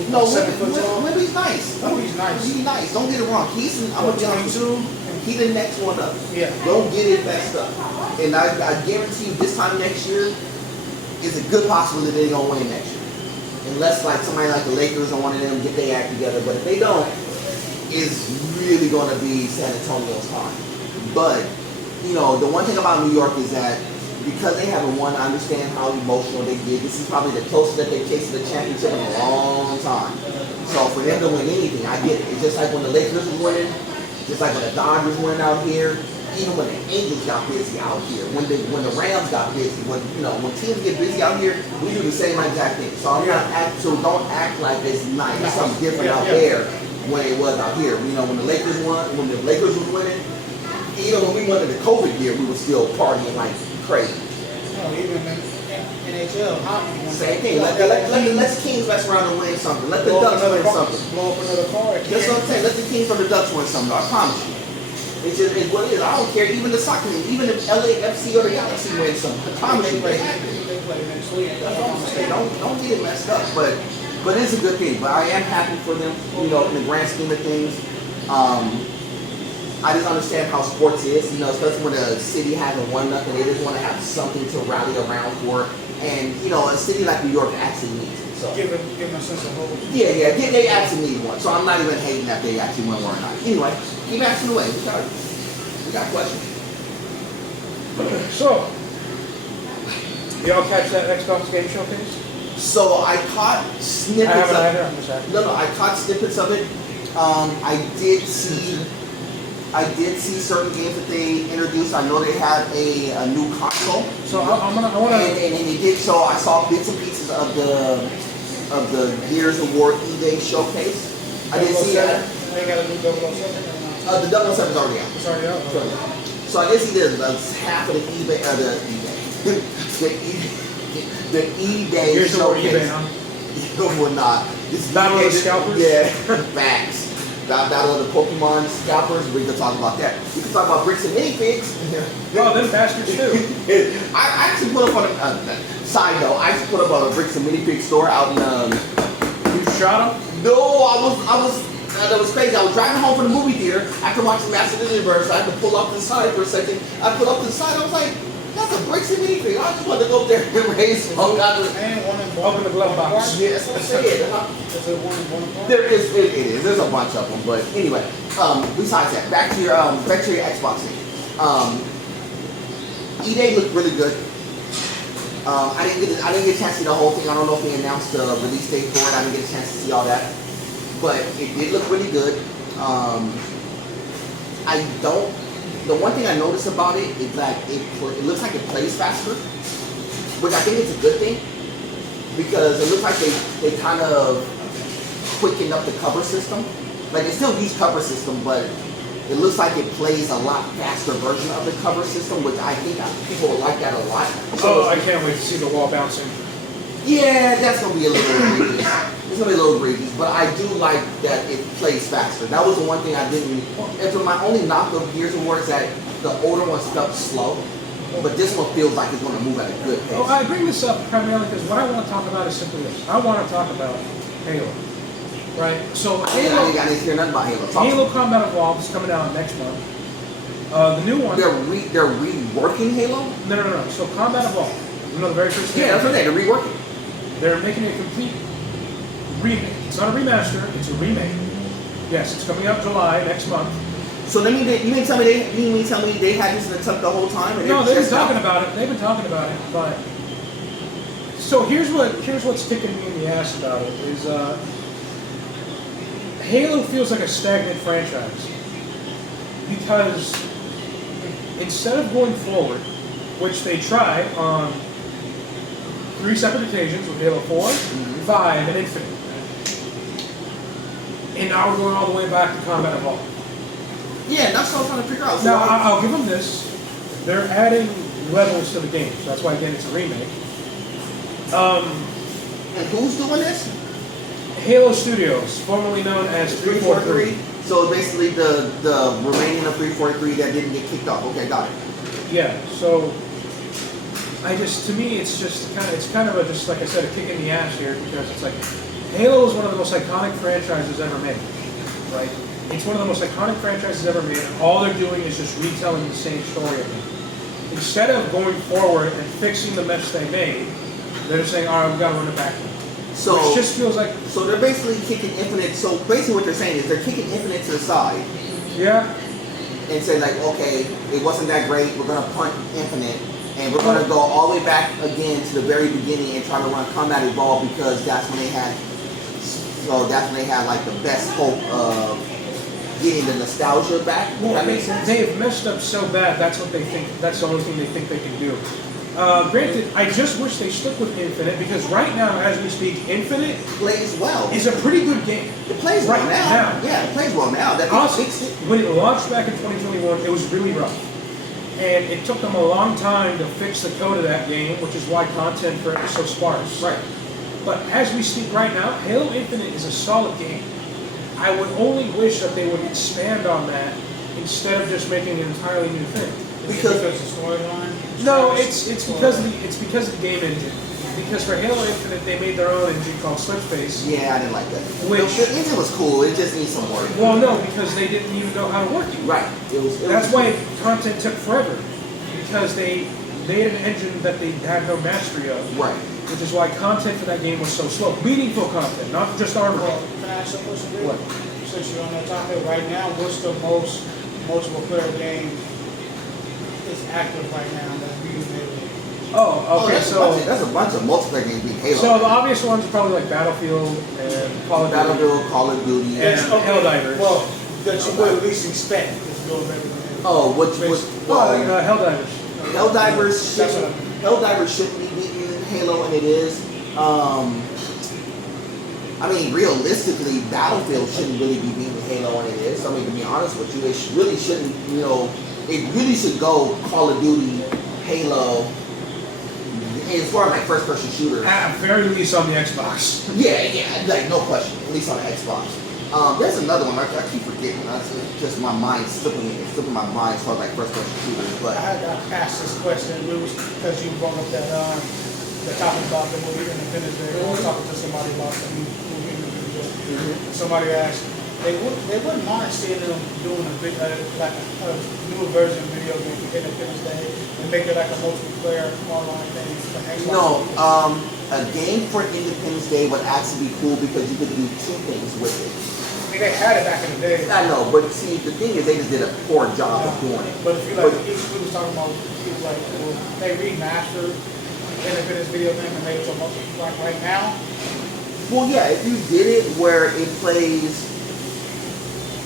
No, Wemby's nice. Wemby's nice. He's nice. Don't get it wrong. I'm gonna be honest with you. He the next one up. Yeah. Don't get it messed up. And I guarantee you, this time next year is a good possibility they're gonna win next year, unless like somebody like the Lakers or one of them get their act together. But if they don't, it's really gonna be San Antonio's time. But the one thing about New York is that because they haven't won, I understand how emotional they get. This is probably the closest that they've tasted the championship in a long time. So for them to win anything, I get it. It's just like when the Lakers was winning, just like when the Dodgers went out here, even when the Angels got busy out here, when the Rams got busy, when teams get busy out here, we do the same exact thing. So don't act like it's nice. It's something different out there when it was out here. When the Lakers won, when the Lakers was winning, even when we went into the COVID year, we were still partying like crazy. Even in NHL, hockey. Same thing. Let the Kings mess around and win something. Let the Ducks win something. Blow up another car. That's what I'm saying. Let the Kings or the Ducks win something. I promise you. It's what it is. I don't care. Even the soccer team, even if LAFC or the Galaxy win something, I promise you. They play next week. That's what I'm saying. Don't get it messed up. But it's a good thing. But I am happy for them. In the grand scheme of things. I just understand how sports is, especially when a city hasn't won nothing, they just want to have something to rally around for. And, a city like New York actually needs it. So give them a sense of hope. Yeah, they actually need one. So I'm not even hating that they actually won or not. Anyway, keep asking away. We got questions. So, y'all catch that Xbox Game Showcase? So I caught snippets of it. No, I caught snippets of it. I did see certain games that they introduced. I know they had a new console. So I want to. And they did show. I saw bits and pieces of the Gears of War eBay showcase. I didn't see that. They got a new 007. The 007 is already out. It's already out. So I did see half of the eBay, the eBay Gears showcase. Of War eBay, huh? Well, not. This Battle of the Scalpers? Yeah, facts. Battle of the Pokemon Scalpers. We can talk about that. We can talk about bricks and minifigs. Oh, them bastards too. I actually put up on a side note. I actually put up on a bricks and minifig store out in. You shot them? No, I was. That was crazy. I was driving home from the movie theater after watching Master of the Universe. So I had to pull up to the side for a second. I pulled up to the side. I was like, that's a bricks and minifig. I just wanted to go up there and raise some. And one in Open the glove box. Yeah, that's what I'm saying. Is there one in There is, it is. There's a bunch of them, but anyway. Besides that, back to your Xbox thing. E-Day looked really good. I didn't get a chance to see the whole thing. I don't know if they announced the release date for it. I didn't get a chance to see all that, but it did look really good. The one thing I noticed about it is that it looks like it plays faster, which I think is a good thing, because it looks like they kind of quickened up the cover system. Like they still use cover system, but it looks like it plays a lot faster version of the cover system, which I think people will like that a lot. So I can't wait to see the wall bouncing. Yeah, that's gonna be a little egregious. It's gonna be a little egregious, but I do like that it plays faster. That was the one thing I didn't. And for my only knock of Gears of War is that the older one felt slow, but this one feels like it's gonna move at a good pace. Oh, I bring this up primarily because what I want to talk about is simply this. I want to talk about Halo. Right? So I didn't hear nothing about Halo. Halo Combat Evolved is coming out next month. The new one. They're reworking Halo? No. So Combat Evolved. You know the very first thing. Yeah, that's what they're reworking. They're making a complete remake. It's not a remaster, it's a remake. Yes, it's coming out July next month. So you mean tell me they had this in the tuck the whole time? And No, they've been talking about it. They've been talking about it, but so here's what's kicking me in the ass about it is Halo feels like a stagnant franchise because instead of going forward, which they tried on 3 separate occasions with Halo 4, 5, and Infinite. And now we're going all the way back to Combat Evolved. Yeah, that's what I'm trying to figure out. So Now, I'll give them this. They're adding levels to the game, so that's why, again, it's a remake. And who's doing this? Halo Studios, formerly known as 343. So basically the remaining of 343 that didn't get kicked off. Okay, got it. Yeah, so to me, it's kind of a, just like I said, a kick in the ass here because it's like Halo is one of the most iconic franchises ever made, right? It's one of the most iconic franchises ever made, and all they're doing is just retelling the same story again. Instead of going forward and fixing the mess they made, they're just saying, all right, we've got to run it back. So it just feels like... So they're basically kicking Infinite, so basically what they're saying is they're kicking Infinite to the side. Yeah. And say like, okay, it wasn't that great, we're going to punt Infinite, and we're going to go all the way back again to the very beginning and try to run Combat Evolved because that's when they had like the best hope of getting the nostalgia back. Well, that makes sense? They've messed up so bad, that's what they think, that's the only thing they think they can do. Granted, I just wish they stuck with Infinite because right now, as we speak, Infinite plays well. Is a pretty good game. It plays right well now. Yeah, it plays well now. That also, fixed it. when it launched back in 2021, it was really rough. And it took them a long time to fix the code of that game, which is why content for it was so sparse. Right. But as we speak right now, Halo Infinite is a solid game. I would only wish that they would expand on that instead of just making an entirely new thing. Because the storyline? No, it's because of the game engine. Because for Halo Infinite, they made their own engine called Slipspace. Yeah, I didn't like that. Which the engine was cool. It just needs some work. Well, no, because they didn't even know how to work it. Right. That's why content took forever. Because they made an engine that they had no mastery of. Right. Which is why content for that game was so slow. Meaningful content, not just armor. Can I ask you a question? What? Since you're on that topic right now, what's the most multiple player game is active right now that's being made? Oh, okay, that's a bunch of multiplayer games being Halo. So the obvious ones are probably like Battlefield and Call of Duty. Call of Duty, and Helldivers. Well, that you would at least expect is build everything. Oh, Helldivers. Helldivers shouldn't be beating Halo, and it is. I mean, realistically, Battlefield shouldn't really be beating Halo, and it is. I mean, to be honest with you, it really shouldn't. It really should go Call of Duty, Halo, as far as like first person shooters. At very least on the Xbox. Yeah, like no question. At least on the Xbox. There's another one I keep forgetting. That's just my mind slipping my mind as far as like first person shooters. But I got asked this question because you brought up that the topic about the movie Independence Day. I was talking to somebody about the movie Independence Day. Somebody asked they wouldn't mind seeing them doing a big like a newer version of video game for Independence Day and make it like a multiplayer online thing for Xbox. no, a game for Independence Day would actually be cool because you could do two things with it. I mean, they had it back in the day. I know, but see, the thing is, they just did a poor job of doing it. But if you like, we was talking about people like they remastered Independence video game and made it so much like right now. Well, yeah, if you did it where it plays.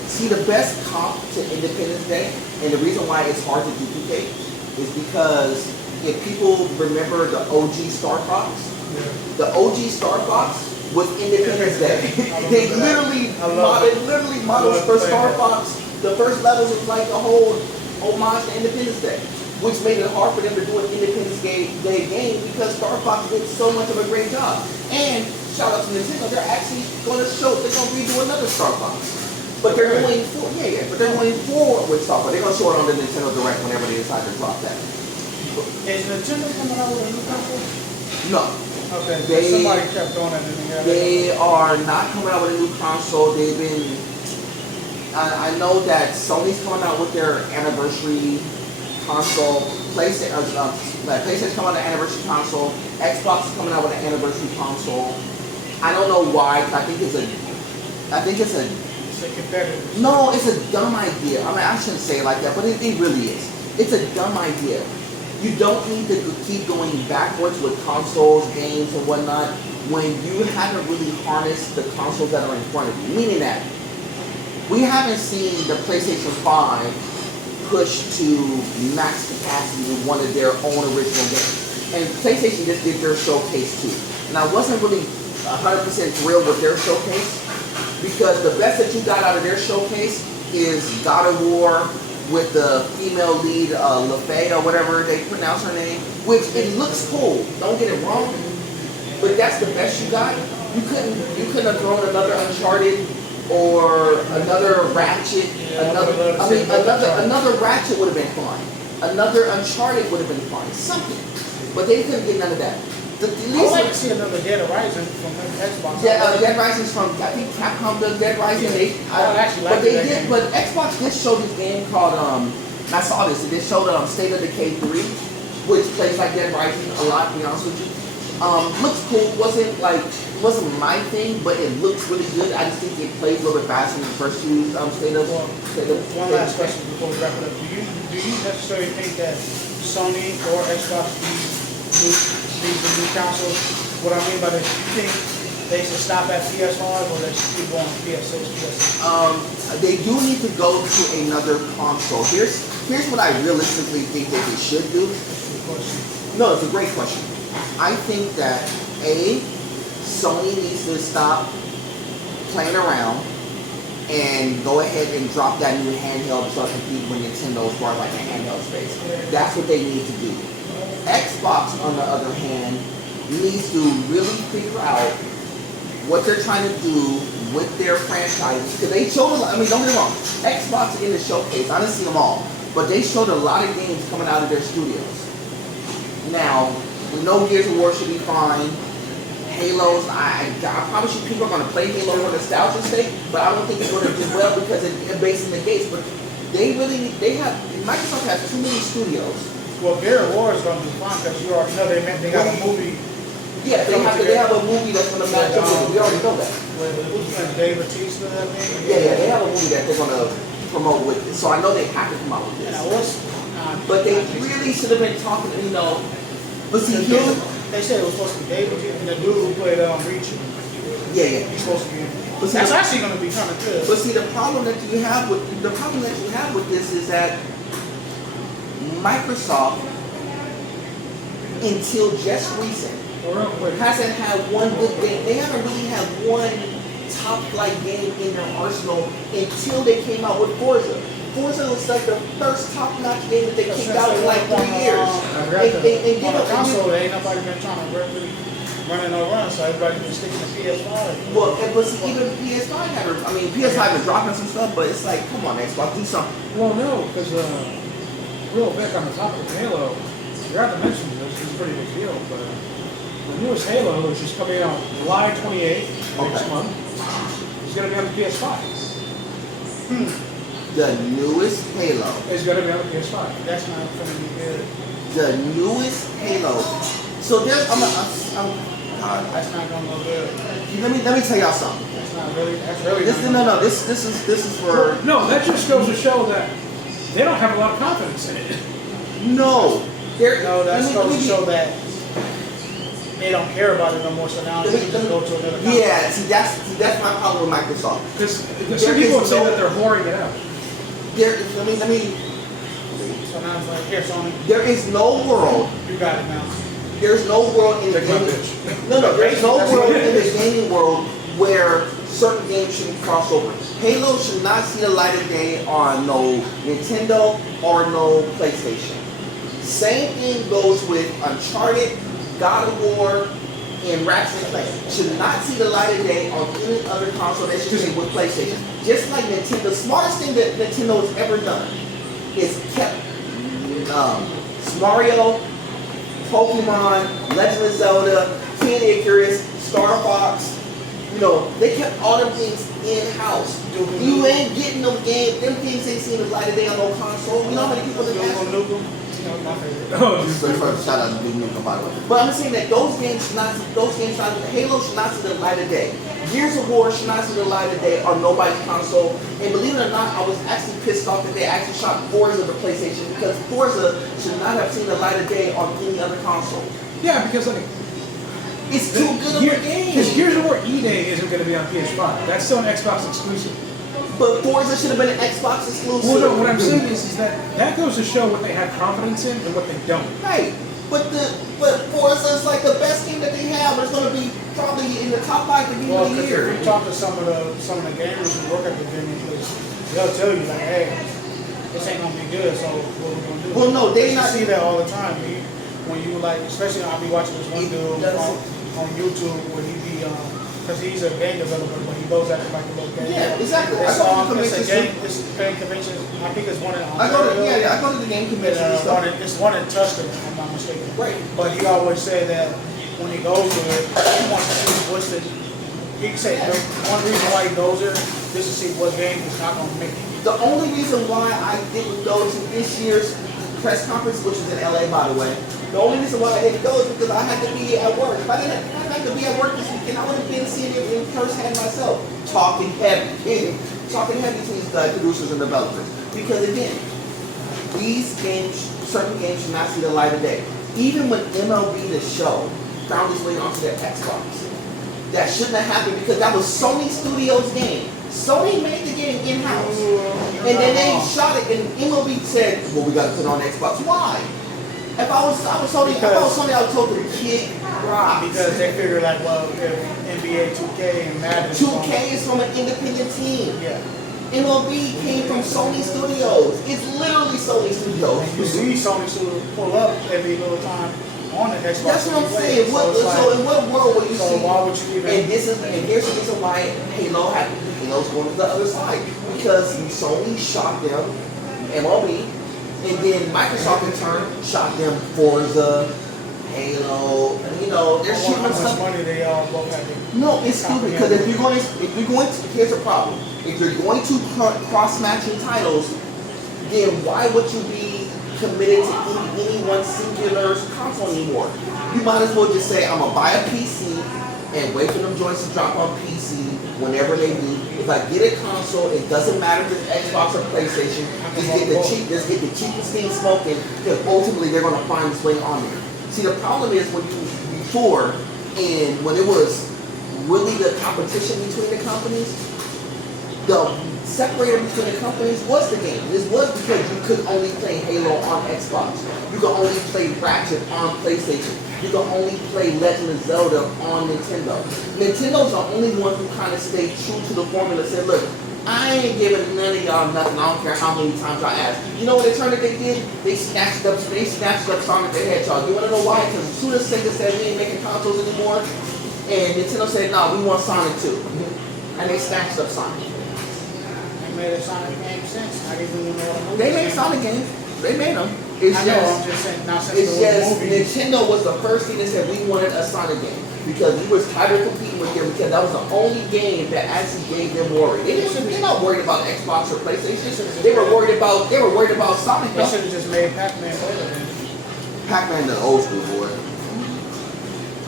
See, the best comp to Independence Day, and the reason why it's hard to duplicate, is because if people remember the OG Star Fox, the OG Star Fox was Independence Day. They literally modeled for Star Fox. The first levels was like a whole homage to Independence Day, which made it hard for them to do an Independence Day game because Star Fox did so much of a great job. And shout out to Nintendo, they're actually going to redo another Star Fox. But they're going forward with Star Fox. They're going to show it on the Nintendo Direct whenever they decide to drop that. Is Nintendo coming out with a new console? No. Okay. Somebody kept on it. They are not coming out with a new console. They've been. I know that Sony's coming out with their anniversary console. PlayStation's coming out with an anniversary console. Xbox is coming out with an anniversary console. I don't know why. I think it's a competitive. No, it's a dumb idea. I mean, I shouldn't say it like that, but it really is. It's a dumb idea. You don't need to keep going backwards with consoles, games, and whatnot when you haven't really harnessed the consoles that are in front of you. Meaning that we haven't seen the PlayStation 5 push to max capacity with one of their own original games. And PlayStation just did their showcase too. And I wasn't really 100% thrilled with their showcase, because the best that you got out of their showcase is God of War with the female lead, LaFay or whatever they pronounce her name, which it looks cool. Don't get it wrong, but that's the best you got. You couldn't have thrown another Uncharted or another Ratchet. Another Ratchet would have been fine. Another Uncharted would have been fine. Something, but they couldn't get none of that. I would like to see another Dead Rising from Xbox. Dead Rising's from, I think Capcom does Dead Rising. But Xbox did show this game called, I saw this, it showed State of Decay 3, which plays like Dead Rising a lot, to be honest with you. Looks cool, wasn't my thing, but it looks really good. I just think it plays a little bit faster than the first two State of. One last question before we wrap it up. Do you necessarily think that Sony or Xbox these new consoles? What I mean by that, do you think they should stop at PS5 or they should keep going PS6, PS6? They do need to go to another console. Here's what I realistically think that they should do. No, it's a great question. I think that Sony needs to stop playing around and go ahead and drop that new handheld to start competing with Nintendo as far as like the handheld space. That's what they need to do. Xbox, on the other hand, needs to really figure out what they're trying to do with their franchises. Because they showed a lot, I mean, don't get me wrong, Xbox in the showcase, I didn't see them all, but they showed a lot of games coming out of their studios. Now, we know Gears of War should be fine. Halos, I promise you people are going to play Halo for nostalgia's sake, but I don't think it's going to do well because it's based in the gates. But Microsoft has too many studios. Well, Gears of War is going to be fun because you already know they got a movie. Yeah, they have a movie that's going to match up with it. We already know that. With Dave Bautista, that movie? Yeah, they have a movie that they're going to promote with it. So I know they have to come out with this. But they really should have been talking, But see, they said it was supposed to be Dave Bautista and the dude who played Reach. Yeah. He's supposed to be in it. That's actually going to be kind of good. But see, the problem that you have with this is that Microsoft, until just recent, hasn't had one good game. They haven't really had one top flight game in their arsenal until they came out with Forza. Forza was like the first top-notch game that they kicked out in like 3 years. On the console, ain't nobody been trying to really run no run, so everybody's been sticking to PS5. Well, but see, even PS5 had, PS5 is dropping some stuff, but it's like, come on, Xbox, do something. Well, no, because real quick on the topic of Halo, you forgot to mention this is a pretty big deal, but the newest Halo, which is coming out July 28th next month, is going to be on the PS5. The newest Halo. It's going to be on the PS5. That's not going to be good. The newest Halo. So there's, That's not going to go good. let me tell y'all something. That's really This is for. No, that just goes to show that they don't have a lot of confidence in it. No. That's supposed to show that they don't care about it no more, so now they can just go to another company. Yeah, see, that's my problem with Microsoft. Because some people would say that they're whoring it out. Let me. So now it's like, here, Sony, There is no world. you got it now. There's no world in the Take my gaming. bitch. No. There's no world in the gaming world where certain games shouldn't cross over. Halo should not see the light of day on no Nintendo or no PlayStation. Same thing goes with Uncharted, God of War, and Ratchet & Clank. Should not see the light of day on any other console that should be with PlayStation. Just like Nintendo, the smartest thing that Nintendo has ever done is kept Mario, Pokemon, Legend of Zelda, King Icarus, Star Fox. They kept all them things in-house. You ain't getting them games. Them things ain't seen the light of day on no console. You know how many people that ask? My favorite. Shout out to Duke Nukem, by the way. But I'm saying that those games, Halo should not see the light of day. Gears of War should not see the light of day on nobody's console. And believe it or not, I was actually pissed off that they actually shot Forza the PlayStation, because Forza should not have seen the light of day on any other console. Yeah, because it's too good of a game. Because Gears of War E-Day isn't going to be on PS5. That's still an Xbox exclusive. But Forza should have been an Xbox exclusive. Well, no, what I'm saying is that goes to show what they have confidence in and what they don't. Right. But Forza is like the best game that they have. It's going to be probably in the top 5 for game of the year. If you talk to some of the gamers who work at the gaming place, they'll tell you like, hey, this ain't gonna be good. So what are we gonna do? Well, no, they you not see that all the time. When you like, especially I'll be watching this one dude on YouTube where he be because he's a game developer, but he goes after like a little game. Yeah, exactly. It's I a game. It's a game convention. I think it's one in I go to the game convention and stuff. It's one in Tustin, if I'm not mistaken. Right. But he always say that when he goes there, he wants to see what's the. He say the one reason why he goes there just to see what game is not going to make it. The only reason why I didn't go to this year's press conference, which was in LA, by the way, the only reason why I didn't go is because I had to be at work. If I didn't have to be at work this weekend, I would have been seeing it in firsthand myself. Talking heavy to these producers and developers. Because again, certain games should not see the light of day. Even when MLB The Show found its way onto their Xbox, that shouldn't have happened because that was Sony Studios' game. Sony made the game in-house. And then they shot it and MLB said, well, we got to put it on Xbox. Why? If I was Sony, I would told them kick rocks. Because they figure like, well, if NBA 2K and Madden. 2K is from an independent team. Yeah. MLB came from Sony Studios. It's literally Sony Studios. And you see Sony Studios pull up every little time on the Xbox. That's what I'm saying. So in what world would you see? Why would you even? And here's the reason why Halo's going to the other side, because Sony shot them MLB. And then Microsoft in turn shot them Forza, Halo, and they're shooting how much stuff. money they all both have. No, it's stupid because if you're going to, here's the problem. If you're going to cross-matching titles, then why would you be committed to any one singular console anymore? You might as well just say, I'm gonna buy a PC and wait for them joints to drop on PC whenever they do. If I get a console, it doesn't matter if it's Xbox or PlayStation. Just get the cheapest thing smoking, because ultimately they're gonna find its way on there. See, the problem is when it was really the competition between the companies, the separated between the companies was the game. This was because you could only play Halo on Xbox. You could only play Ratchet on PlayStation. You could only play Legend of Zelda on Nintendo. Nintendo's the only one who kind of stayed true to the formula and said, look, I ain't giving none of y'all nothing. I don't care how many times I ask. You know what they did? They snatched up Sonic the Hedgehog. You want to know why? Because as soon as Sega said we ain't making consoles anymore, and Nintendo said, no, we want Sonic 2. And they snatched up Sonic. They made a Sonic game since. I didn't even know what a movie. They made Sonic games. They made them. I'm just saying, now since It's the just movie. Nintendo was the first thing that said we wanted a Sonic game because we was tired of competing with them because that was the only game that actually gave them worry. They're not worried about Xbox or PlayStation. They were worried about Sonic. They should have just made Pac-Man better then. Pac-Man the old school boy.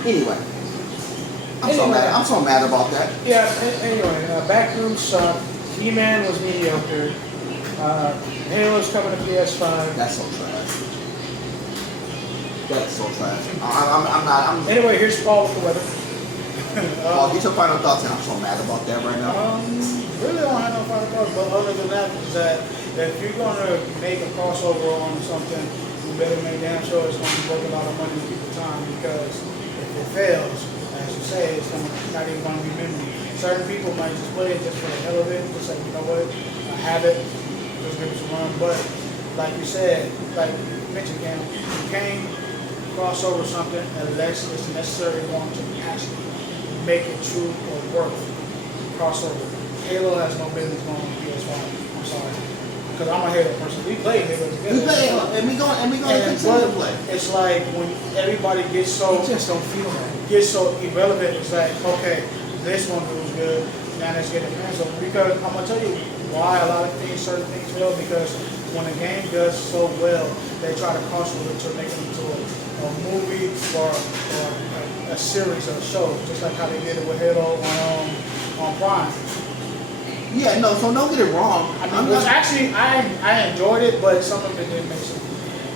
Anyway, I'm so mad about that. Yeah, anyway, Backroom sucked. He-Man was mediocre. Halo's coming to PS5. That's so trash. That's so trash. I'm Anyway, here's Paul with the weather. Paul, get your final thoughts, and I'm so mad about that right now. Really don't have no final thoughts, but other than that, is that if you're gonna make a crossover on something, you better make damn sure it's gonna be worth a lot of money to keep the time, because if it fails, as you say, it's not even gonna be memory. Certain people might just play it just for the hell of it, just like, you know what, I have it, just give it a run. But like you said, like you mentioned, Cam, you can't cross over something unless it's necessary going to actually make it true or work. Crossover. Halo has no business going on PS5. I'm sorry, because I'm a Halo person. We play Halo together. We play Halo, and we going to continue to play. It's like when everybody gets so You just don't feel that. gets so irrelevant. It's like, okay, this one was good. Now let's get the fans over. Because I'm gonna tell you why a lot of things, certain things fail. Because when a game does so well, they try to crossover it to make it into a movie or a series or a show, just like how they did it with Halo on Prime. Yeah, no, so don't get it wrong. I mean, actually, I enjoyed it, but some of it didn't make sense.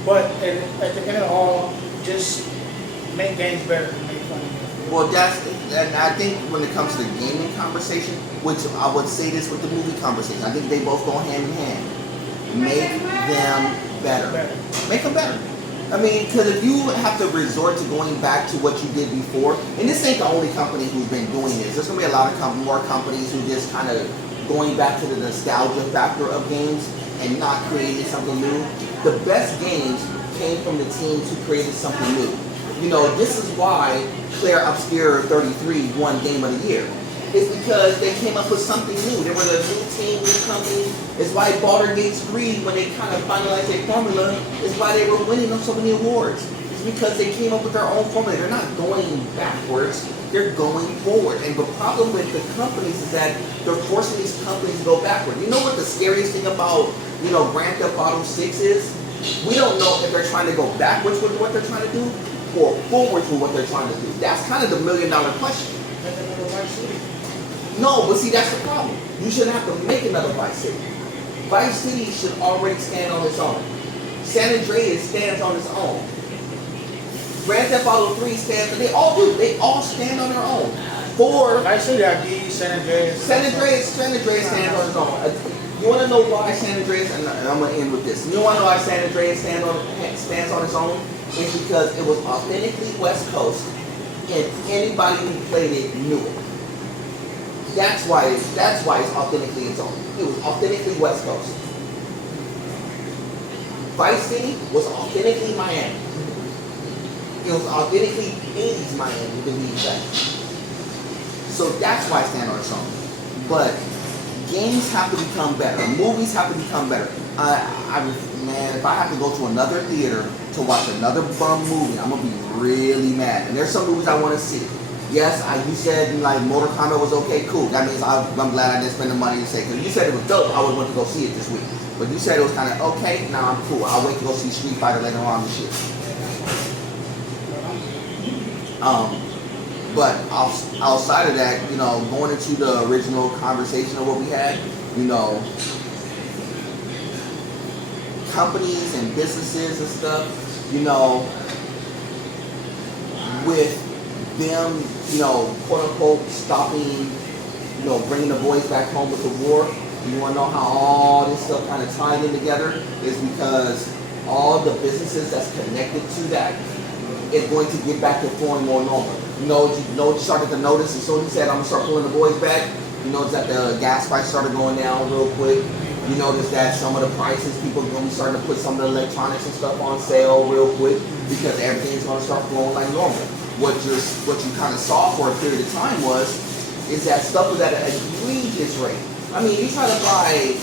But at the end of it all, just make games better and make fun of it. Well, and I think when it comes to the gaming conversation, which I would say this with the movie conversation, I think they both go hand in hand. Make them better. Make them better. I mean, because if you have to resort to going back to what you did before, and this ain't the only company who's been doing this. There's going to be a lot of more companies who just kind of going back to the nostalgia factor of games and not creating something new. The best games came from the teams who created something new. You know, this is why Claire Obscure 33 won Game of the Year. It's because they came up with something new. They were the new team, new company. It's why Baldur's Gate 3, when they kind of finalized their formula, is why they were winning so many awards. It's because they came up with their own formula. They're not going backwards. They're going forward. And the problem with the companies is that they're forcing these companies to go backward. You know what the scariest thing about, Grand Theft Auto 6 is? We don't know if they're trying to go backwards with what they're trying to do or forwards with what they're trying to do. That's kind of the $1 million question. No, but see, that's the problem. You shouldn't have to make another Vice City. Vice City should already stand on its own. San Andreas stands on its own. Grand Theft Auto 3 stands, they all do. They all stand on their own. Vice City, ID, San Andreas. San Andreas stands on its own. You want to know why San Andreas, and I'm going to end with this. You want to know why San Andreas stands on its own? It's because it was authentically West Coast, and anybody who played it knew it. That's why it's authentically its own. It was authentically West Coast. Vice City was authentically Miami. It was authentically 80s Miami, you believe that. So that's why I stand on its own. But games have to become better. Movies have to become better. Man, if I have to go to another theater to watch another bum movie, I'm gonna be really mad. And there's some movies I want to see. Yes, you said like Mortal Kombat was okay, cool. That means I'm glad I didn't spend the money to say. Because you said it was dope, I would want to go see it this week. But you said it was kind of okay. Now I'm cool. I'll wait to go see Street Fighter later on this year. But outside of that, going into the original conversation of what we had, companies and businesses and stuff, with them, quote unquote, stopping, bringing the boys back home with the war, You want to know how all this stuff kind of tied in together? Is because all the businesses that's connected to that is going to get back to flowing more normal. You know what you started to notice? As soon as he said, I'm going to start pulling the boys back, you notice that the gas price started going down real quick. You notice that some of the prices, people are going to be starting to put some of the electronics and stuff on sale real quick because everything's going to start flowing like normal. What you kind of saw for a period of time is that stuff was at an egregious rate. I mean, you try to buy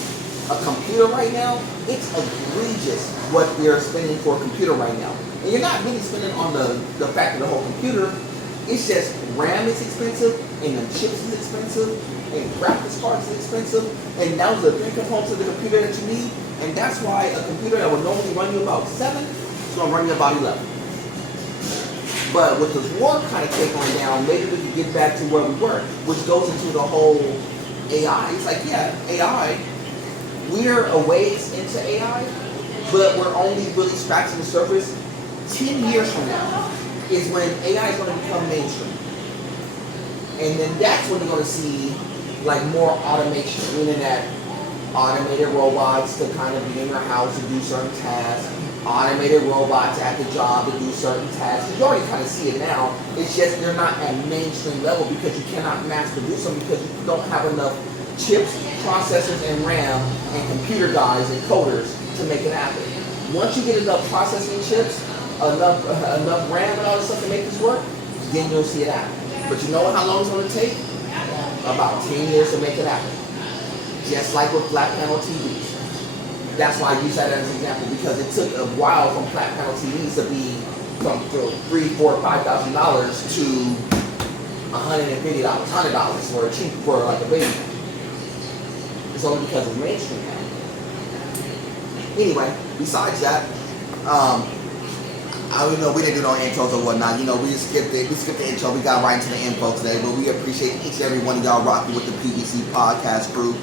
a computer right now, it's egregious what you're spending for a computer right now. And you're not really spending on the fact of the whole computer. It's just RAM is expensive, and the chips is expensive, and graphics cards is expensive, and those are the three components of the computer that you need. And that's why a computer that would normally run you about 7 is going to run you about 11. But with this war kind of take on down, maybe we could get back to where we were, which goes into the whole AI. It's like, yeah, AI, we're a ways into AI, but we're only really scratching the surface. 10 years from now is when AI is going to become mainstream. And then that's when you're going to see like more automation, meaning that automated robots to kind of be in your house to do certain tasks, automated robots at the job to do certain tasks. You already kind of see it now. It's just they're not at mainstream level because you cannot mass produce them because you don't have enough chips, processors, and RAM, and computer guys and coders to make it happen. Once you get enough processing chips, enough RAM and all this stuff to make this work, then you'll see it happen. But you know how long it's going to take? About 10 years to make it happen. Just like with flat panel TVs. That's why I use that as an example, because it took a while from flat panel TVs to be from $3,000, $4,000, $5,000 to $150, $100 for a cheap for like a baby. It's only because it's mainstream now. Anyway, besides that, we didn't do no intros or whatnot. We skipped the intro. We got right into the info today, but we appreciate each and every one of y'all rocking with the PVC Podcast Crew.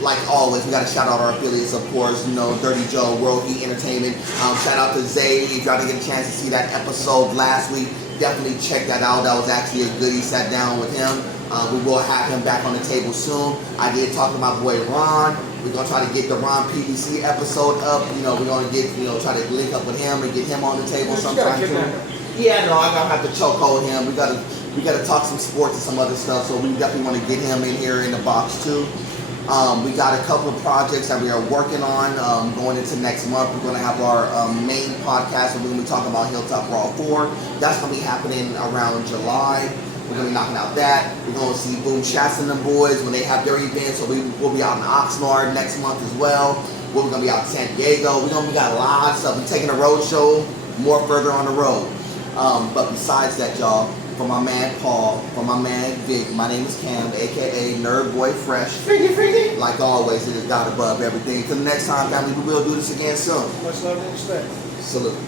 Like always, we got to shout out our affiliates, of course. Dirty Joe, World Heat Entertainment. Shout out to Zay. If y'all didn't get a chance to see that episode last week, definitely check that out. That was actually a goodie. Sat down with him. We will have him back on the table soon. I did talk to my boy Ron. We're gonna try to get the Ron PVC episode up. We're gonna get try to link up with him and get him on the table sometime too. Yeah, no, I'm gonna have to chokehold him. We gotta talk some sports and some other stuff. So we definitely want to get him in here in the box too. We got a couple of projects that we are working on going into next month. We're going to have our main podcast. We're going to be talking about Hilltop Raw 4. That's going to be happening around July. We're going to be knocking out that. We're going to see Boom Shasta and them boys when they have their events. So we'll be out in Oxnard next month as well. We're going to be out in San Diego. We got a lot of stuff. We're taking a road show more further on the road. But besides that, y'all, for my man Paul, for my man Vic, my name is Cam, aka Nerd Boy Fresh. Freaky. Like always, it is God above everything. Till the next time, family, we will do this again soon. Much love and respect. Salute.